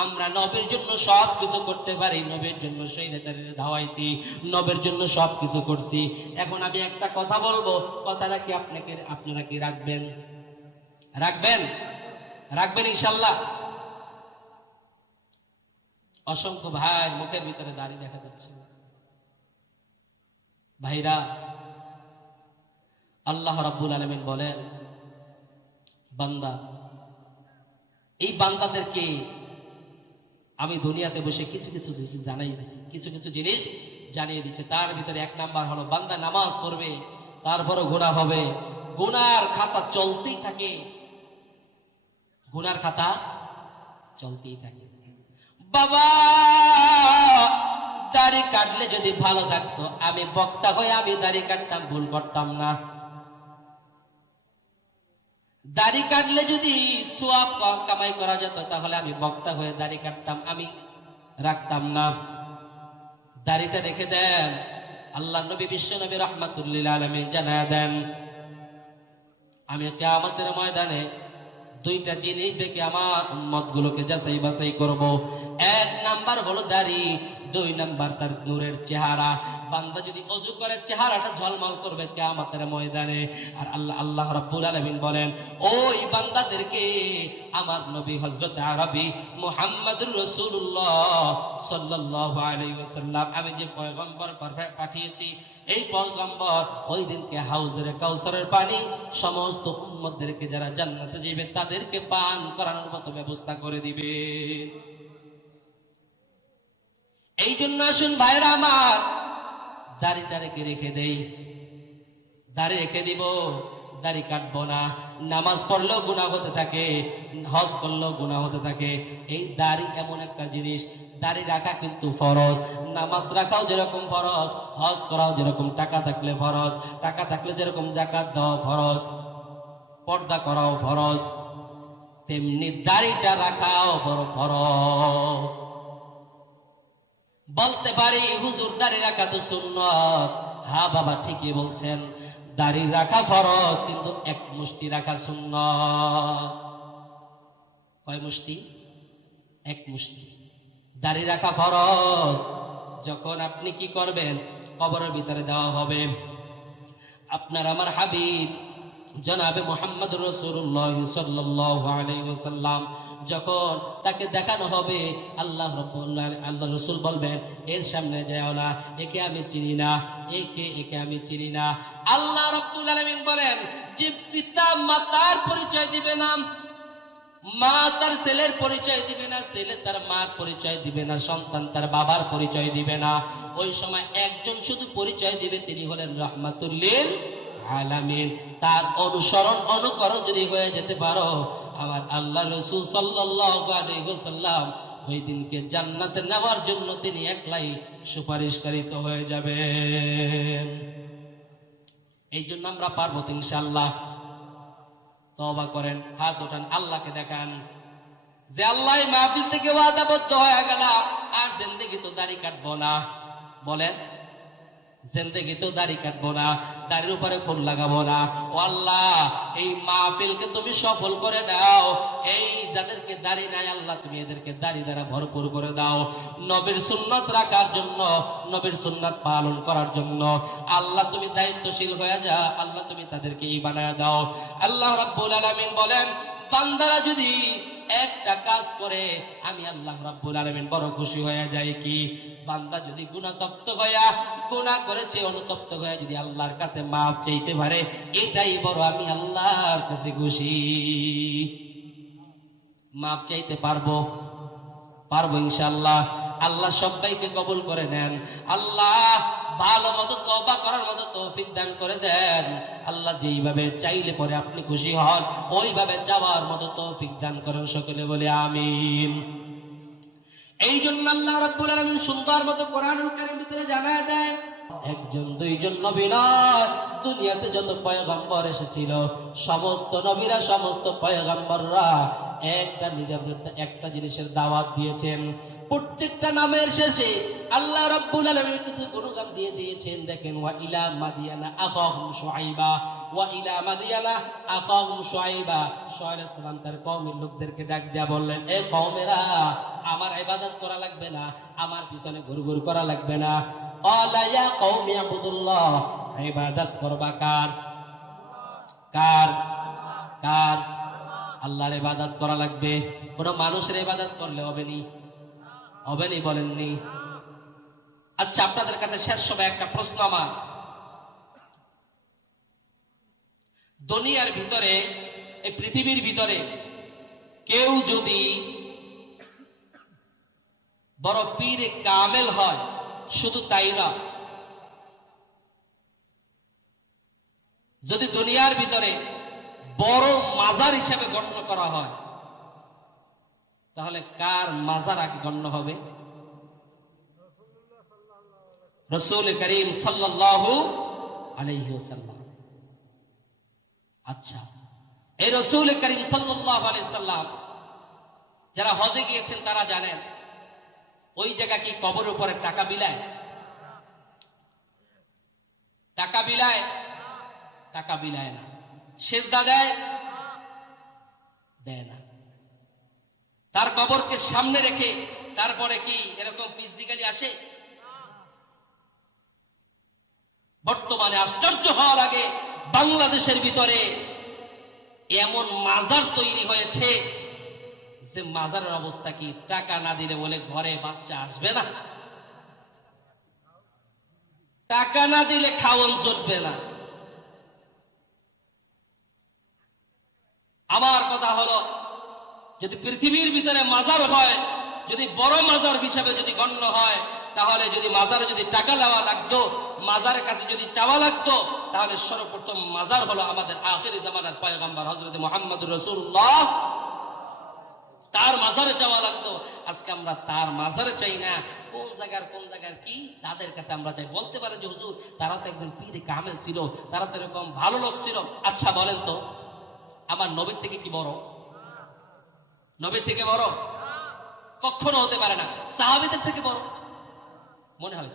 আমরা নবীর জন্য সব কিছু করতে পারি, নবীর জন্য স্বৈরাচারীরা ধাওয়াইছি, নবীর জন্য সব কিছু করছি। এখন আমি একটা কথা বলবো, কথাটা কি আপনারা কি রাখবেন? রাখবেন? রাখবেন ইনশাআল্লাহ? অসংখ্য ভাই মুখের ভিতরে দাড়ি দেখা যাচ্ছে। ভাইরা, আল্লাহ রাব্বুল আলামিন বলেন, বান্দা, এই বান্দাদেরকে আমি দুনিয়াতে বসে কিছু কিছু জিনিস জানাই দিচ্ছি, কিছু কিছু জিনিস জানিয়ে দিচ্ছে। তার ভিতরে এক নাম্বার হলো, বান্দা নামাজ পড়বে, তারপরও গুনাহ হবে, গুনার খাতা চলতেই থাকে, গুনার খাতা চলতেই থাকে। বাবা দাড়ি কাটলে যদি ভালো থাকতো, আমি বক্তা হয়ে আমি দাড়ি কাটতাম, ভুল করতাম না। দাড়ি কাটলে যদি সওয়াব কামাই করা যেত, তাহলে আমি বক্তা হয়ে দাড়ি কাটতাম, আমি রাখতাম না। দাড়িটা রেখে দেন। আল্লাহ নবী বিশ্ব নবী রাহমাতুল লিল আলামিন জানায়া দেন, আমি কিয়ামতের ময়দানে দুইটা জিনিস দেখে আমার উম্মত গুলোকে যাচাই বাছাই করব। এক নাম্বার হলো দাড়ি, দুই নাম্বার তার নূরের চেহারা। বান্দা যদি ওযু করে চেহারাটা ঝলমল করবে কিয়ামতের ময়দানে। আর আল্লাহ রাব্বুল আলামিন বলেন, ওই বান্দাদেরকে আমার নবী হযরত আরবী মুহাম্মদুর রাসূলুল্লাহ সাল্লাল্লাহু আলাইহি ওয়াসাল্লাম, আমি যে পয়গম্বর পাঠিয়েছি, এই পয়গম্বর ওই দিনকে হাউজের কাউসারের পানি সমস্ত উম্মতদেরকে যারা জান্নাতে যাবে তাদেরকে পান করানোর মতো ব্যবস্থা করে দিবে। এই জন্য আসুন ভাইরা আমার, দাড়িটা রেখে দেই, দাড়ি রেখে দিব, দাড়ি কাটবো না। নামাজ পড়লেও গুনাহ হতে থাকে, হজ করলেও গুনাহ হতে থাকে। এই দাড়ি এমন একটা জিনিস, দাড়ি রাখা কিন্তু ফরজ, নামাজ রাখাও যেরকম ফরজ, হজ করাও যেরকম, টাকা থাকলে ফরজ, টাকা থাকলে যেরকম যাকাত দেওয়া ফরজ, পর্দা করাও ফরজ, তেমনি দাড়িটা রাখাও বড় ফরজ। বলতে পারি হুজুর দাড়ি রাখা তো সুন্নাত। হ্যাঁ বাবা ঠিকই বলছেন, দাড়ি রাখা ফরজ, কিন্তু এক মুষ্টি রাখা সুন্নাত। কয় মুষ্টি? এক মুষ্টি। দাড়ি রাখা ফরজ। যখন আপনি কি করবেন, কবরের ভিতরে দেওয়া হবে, আপনার আমার হাবিব জনাবে মুহাম্মদ রাসূলুল্লাহ সাল্লাল্লাহু আলাইহি ওয়াসাল্লাম যখন তাকে দেখানো হবে, আল্লাহ রাসূল বলবেন, এর সামনে যাও না, একে আমি চিনি না, একে আমি চিনি না। আল্লাহ রাব্বুল আলামিন বলেন যে পিতা মাতার পরিচয় দিবে না, মা তার ছেলের পরিচয় দিবে না, ছেলে তার মার পরিচয় দিবে না, সন্তান তার বাবার পরিচয় দিবে না। ওই সময় একজন শুধু পরিচয় দিবে, তিনি হলেন রাহমাতুল লিল আলামিন। তার অনুসরণ অনুকরণ যদি হয়ে যেতে পারো, আমার আল্লাহ রাসূল সাল্লাল্লাহু আলাইহি ওয়াসাল্লাম ওই দিনকে জান্নাতে নেওয়ার জন্য তিনি একলাই সুপারিশকারিত হয়ে যাবেন। এই জন্য আমরা পারবো তো ইনশাআল্লাহ? তওবা করেন, হাত ওঠান, আল্লাহকে দেখান যে আল্লাহ মাহফিল থেকে ওয়াদাবদ্ধ হয়ে গেলাম, আর জিন্দেগি তো দাড়ি কাটবো না। বলেন, জিন্দেগি তো দাড়ি কাটবো না, দাড়ির উপরে ফুল লাগাবো না। ও আল্লাহ, এই মাহফিলকে তুমি সফল করে দাও। এই যাদেরকে দাড়ি নাই, আল্লাহ তুমি এদেরকে দাড়ি দ্বারা ভরপুর করে দাও। নবীর সুন্নাত রাখার জন্য, নবীর সুন্নাত পালন করার জন্য আল্লাহ তুমি দায়িত্বশীল হয়ে যা। আল্লাহ তুমি তাদেরকে এই বানায় দাও। আল্লাহ রাব্বুল আলামিন বলেন, বান্দারা যদি একটা কাজ করে, আমি আল্লাহ রাব্বুল আলামিন বড় খুশি হয়ে যাই। কি? বান্দা যদি গুনাহতপ্ত হইয়া, গুনাহ করেছে অনুতপ্ত হয়ে যদি আল্লাহর কাছে মাফ চাইতে পারে, এটাই বড় আমি আল্লাহর কাছে খুশি। মাফ চাইতে পারবো ইনশাআল্লাহ। আল্লাহ সবাইকে কবুল করে নেন। আল্লাহ ভালো মতো তওবা করার মতো তৌফিক দান করে দেন। আল্লাহ যেইভাবে চাইলে পরে আপনি খুশি হন, ওইভাবে যাওয়ার মতো তৌফিক দান করেন। সকলে বলে আমিন। এই জন্য আল্লাহ রাব্বুল আলামিন সুন্দর মতো কোরআনুল কারীমের ভিতরে জানায় দেয়, একজন দুইজন নবী নয়, দুনিয়াতে যত পয়গম্বর এসেছিল, সমস্ত নবীরা, সমস্ত পয়গম্বররা একটা জিনিসের দাওয়াত দিয়েছেন। প্রত্যেকটা নামের শেষে আল্লাহ রাব্বুল আলামিন কিছু গুণগান দিয়ে দিয়েছেন। দেখেন, ওয়া ইলা মাদিয়ানা আখাহুম শুআইবা, ওয়া ইলা মাদিয়ানা আখাহুম শুআইবা। শুআইব আলাইহিস সালাম তার কওমের লোকদেরকে ডাক দিয়া বললেন, এ কওমেরা, আমার ইবাদত করা লাগবে না, আমার পিছনে ঘুরঘুর করা লাগবে না। ক্বালা ইয়া কওমি আবুদুল্লাহ, ইবাদত করবা কার? কার? আল্লাহর ইবাদত করা লাগবে। কোন মানুষের ইবাদত করলে হবে নি? বলেননি? আচ্ছা, আপনাদের কাছে শেষ সময় একটা প্রশ্ন আমার। দুনিয়ার ভিতরে, এই পৃথিবীর ভিতরে কেউ যদি বড় পীর কামেল হয়, শুধু তাই না, যদি দুনিয়ার ভিতরে বড় মাজার হিসেবে গণ্য করা হয়, তাহলে কার মাজার আগে গণ্য হবে? রাসূল করিম সাল্লাল্লাহু আলাইহি ওয়াসাল্লাম। আচ্ছা, এই রাসূল করিম সাল্লাল্লাহু আলাইহি ওয়াসাল্লাম যারা হজে গিয়েছেন তারা জানেন, ওই জায়গা কি কবরের উপরে টাকা বিলায়? টাকা বিলায় না। সেজদা দেয় না। তার কবরকে সামনে রেখে তারপরে কি এরকম পিছদিগালি আসে? বর্তমানে আশ্চর্য হওয়ার আগে বাংলাদেশের ভিতরে এমন মাজার তৈরি হয়েছে যে মাজারের অবস্থা কি? টাকা না দিলে বলে ঘরে বাচ্চা আসবে না, টাকা না দিলে খাওয়ান জুটবে না। আমার কথা হলো, যদি পৃথিবীর ভিতরে মাজার হয়, যদি বড় মাজার হিসাবে যদি গণ্য হয়, তাহলে যদি মাজারে যদি টাকা নেওয়া লাগতো, মাজারের কাছে যদি চাওয়া লাগতো, তাহলে সর্বপ্রথম মাজার হলো আমাদের আখিরি জামানার পয়গম্বর হযরত মুহাম্মদুর রাসূলুল্লাহ, তার মাজারে চাওয়া লাগতো। আজকে আমরা তার মাজারে চাই না, কোন জায়গার কি তাদের কাছে আমরা চাই। বলতে পারে যে হুজুর, তারা তো একজন পীর কামেল ছিল, তারা তো এরকম ভালো লোক ছিল। আচ্ছা বলেন তো, আমার নবীর থেকে কি বড়? নবীর থেকে বড়? কখনো হতে পারে না। সাহাবীদের থেকে বড়? মনে হয়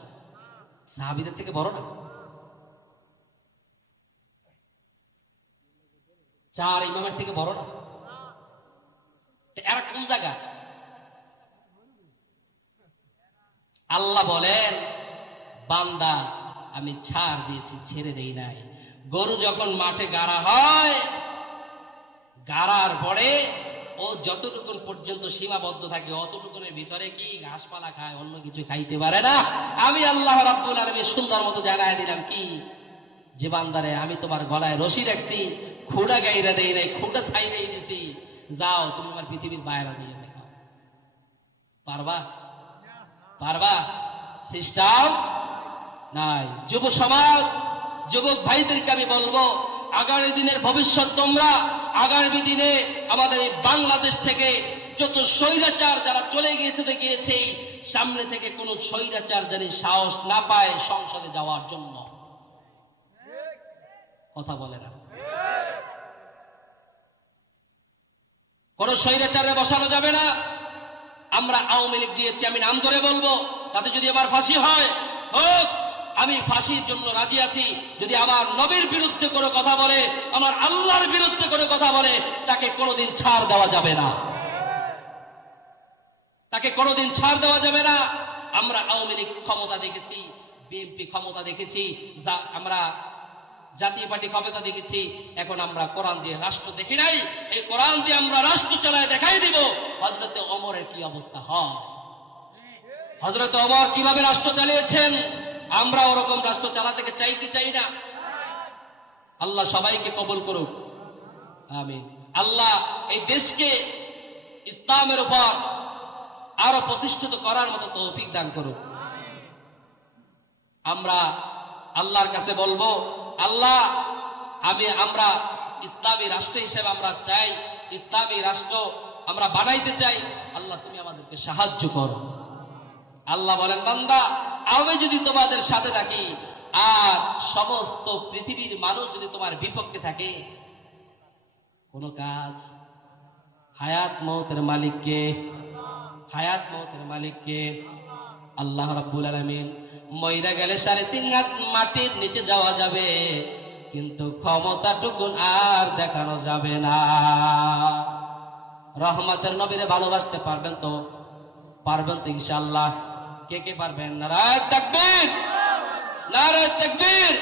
সাহাবীদের থেকে বড় না? 4 ইমামের থেকে বড় না? এরা কোন জায়গা? আল্লাহ বলেন, বান্দা আমি ছাড় দিয়েছি, ছেড়ে দেই নাই। গরু যখন মাঠে গাড়া হয়, গাড়ার পরে ও যতটুকুন পর্যন্ত সীমাবদ্ধ থাকে অতটুকুনের ভিতরে কি ঘাসপালা খায়, অন্য কিছু খাইতে পারে না। আমি আল্লাহ রাব্বুল আলামিন সুন্দর মতো জানায় দিলাম কি, যে বান্দারে আমি তোমার গলায় রশি রাখছি, খুঁড়া গাইরা দেই নাই, খুঁটা ছাইরাই দিছি, যাও তুমি আমার পৃথিবীর বাইরে দিয়ে দেখাও। পারবা? পারবা? সিস্টেম নাই। যুব সমাজ, যুবক ভাইদেরকে আমি বলবো, আগামী দিনের ভবিষ্যৎ তোমরা, আগামী দিনে আমাদের এই বাংলাদেশ থেকে যত স্বৈরাচার যারা চলে গিয়েছে তো গিয়েছেই, সামনে থেকে কোন স্বৈরাচার যেন সাহস না পায় সংসদে যাওয়ার জন্য। কথা বলে না, কোন স্বৈরাচারে বসানো যাবে না। আমরা আওয়ামী লীগ দিয়েছি, আমি নাম ধরে বলবো, তাতে যদি আমার ফাঁসি হয় হোক, আমি ফাঁসির জন্য রাজি আছি। যদি আমার নবীর বিরুদ্ধে কোনো কথা বলে, আমার আল্লাহর বিরুদ্ধে কোনো কথা বলে, তাকে কোনোদিন ছাড় দেওয়া যাবে না, তাকে কোনোদিন ছাড় দেওয়া যাবে না। আমরা আওয়ামী লীগ ক্ষমতা দেখেছি, বিএনপি ক্ষমতা দেখেছি, আমরা জাতীয় পার্টি ক্ষমতা দেখেছি, এখন আমরা কোরআন দিয়ে রাষ্ট্র দেখি নাই। এই কোরআন দিয়ে আমরা রাষ্ট্র চালায় দেখাই দিব হযরতে ওমরের কি অবস্থা হয়। হযরতে ওমর কিভাবে রাষ্ট্র চালিয়েছেন, আমরা ওরকম রাষ্ট্র চালাতে চাই কি চাই না? আল্লাহ সবাইকে কবুল করুক, আমিন। আল্লাহ এই দেশকে ইসলামের উপর আরো প্রতিষ্ঠিত করার মতো তৌফিক দান করুক। আমরা আল্লাহর কাছে বলবো, আল্লাহ আমরা ইসলামী রাষ্ট্র হিসেবে আমরা চাই, ইসলামী রাষ্ট্র আমরা বানাইতে চাই। আল্লাহ তুমি আমাদেরকে সাহায্য করো। আল্লাহ বলেন, বান্দা আমি যদি তোমাদের সাথে থাকি আর সমস্ত পৃথিবীর মানুষ যদি তোমার বিপক্ষে থাকে, কোন কাজ। হায়াত মওতের মালিক কে? হায়াত মওতের মালিক কে? আল্লাহ রাব্বুল আলামিন। মইরা গেলে 3.5 হাত মাটির নিচে যাওয়া যাবে, কিন্তু ক্ষমতাটুকুন আর দেখানো যাবে না। রহমতের নবীরে ভালোবাসতে পারবেন তো? পারবেন তো ইনশাআল্লাহ? কে কে পারবেন? নারায়ে তাকবীর, নারায়ে তাকবীর।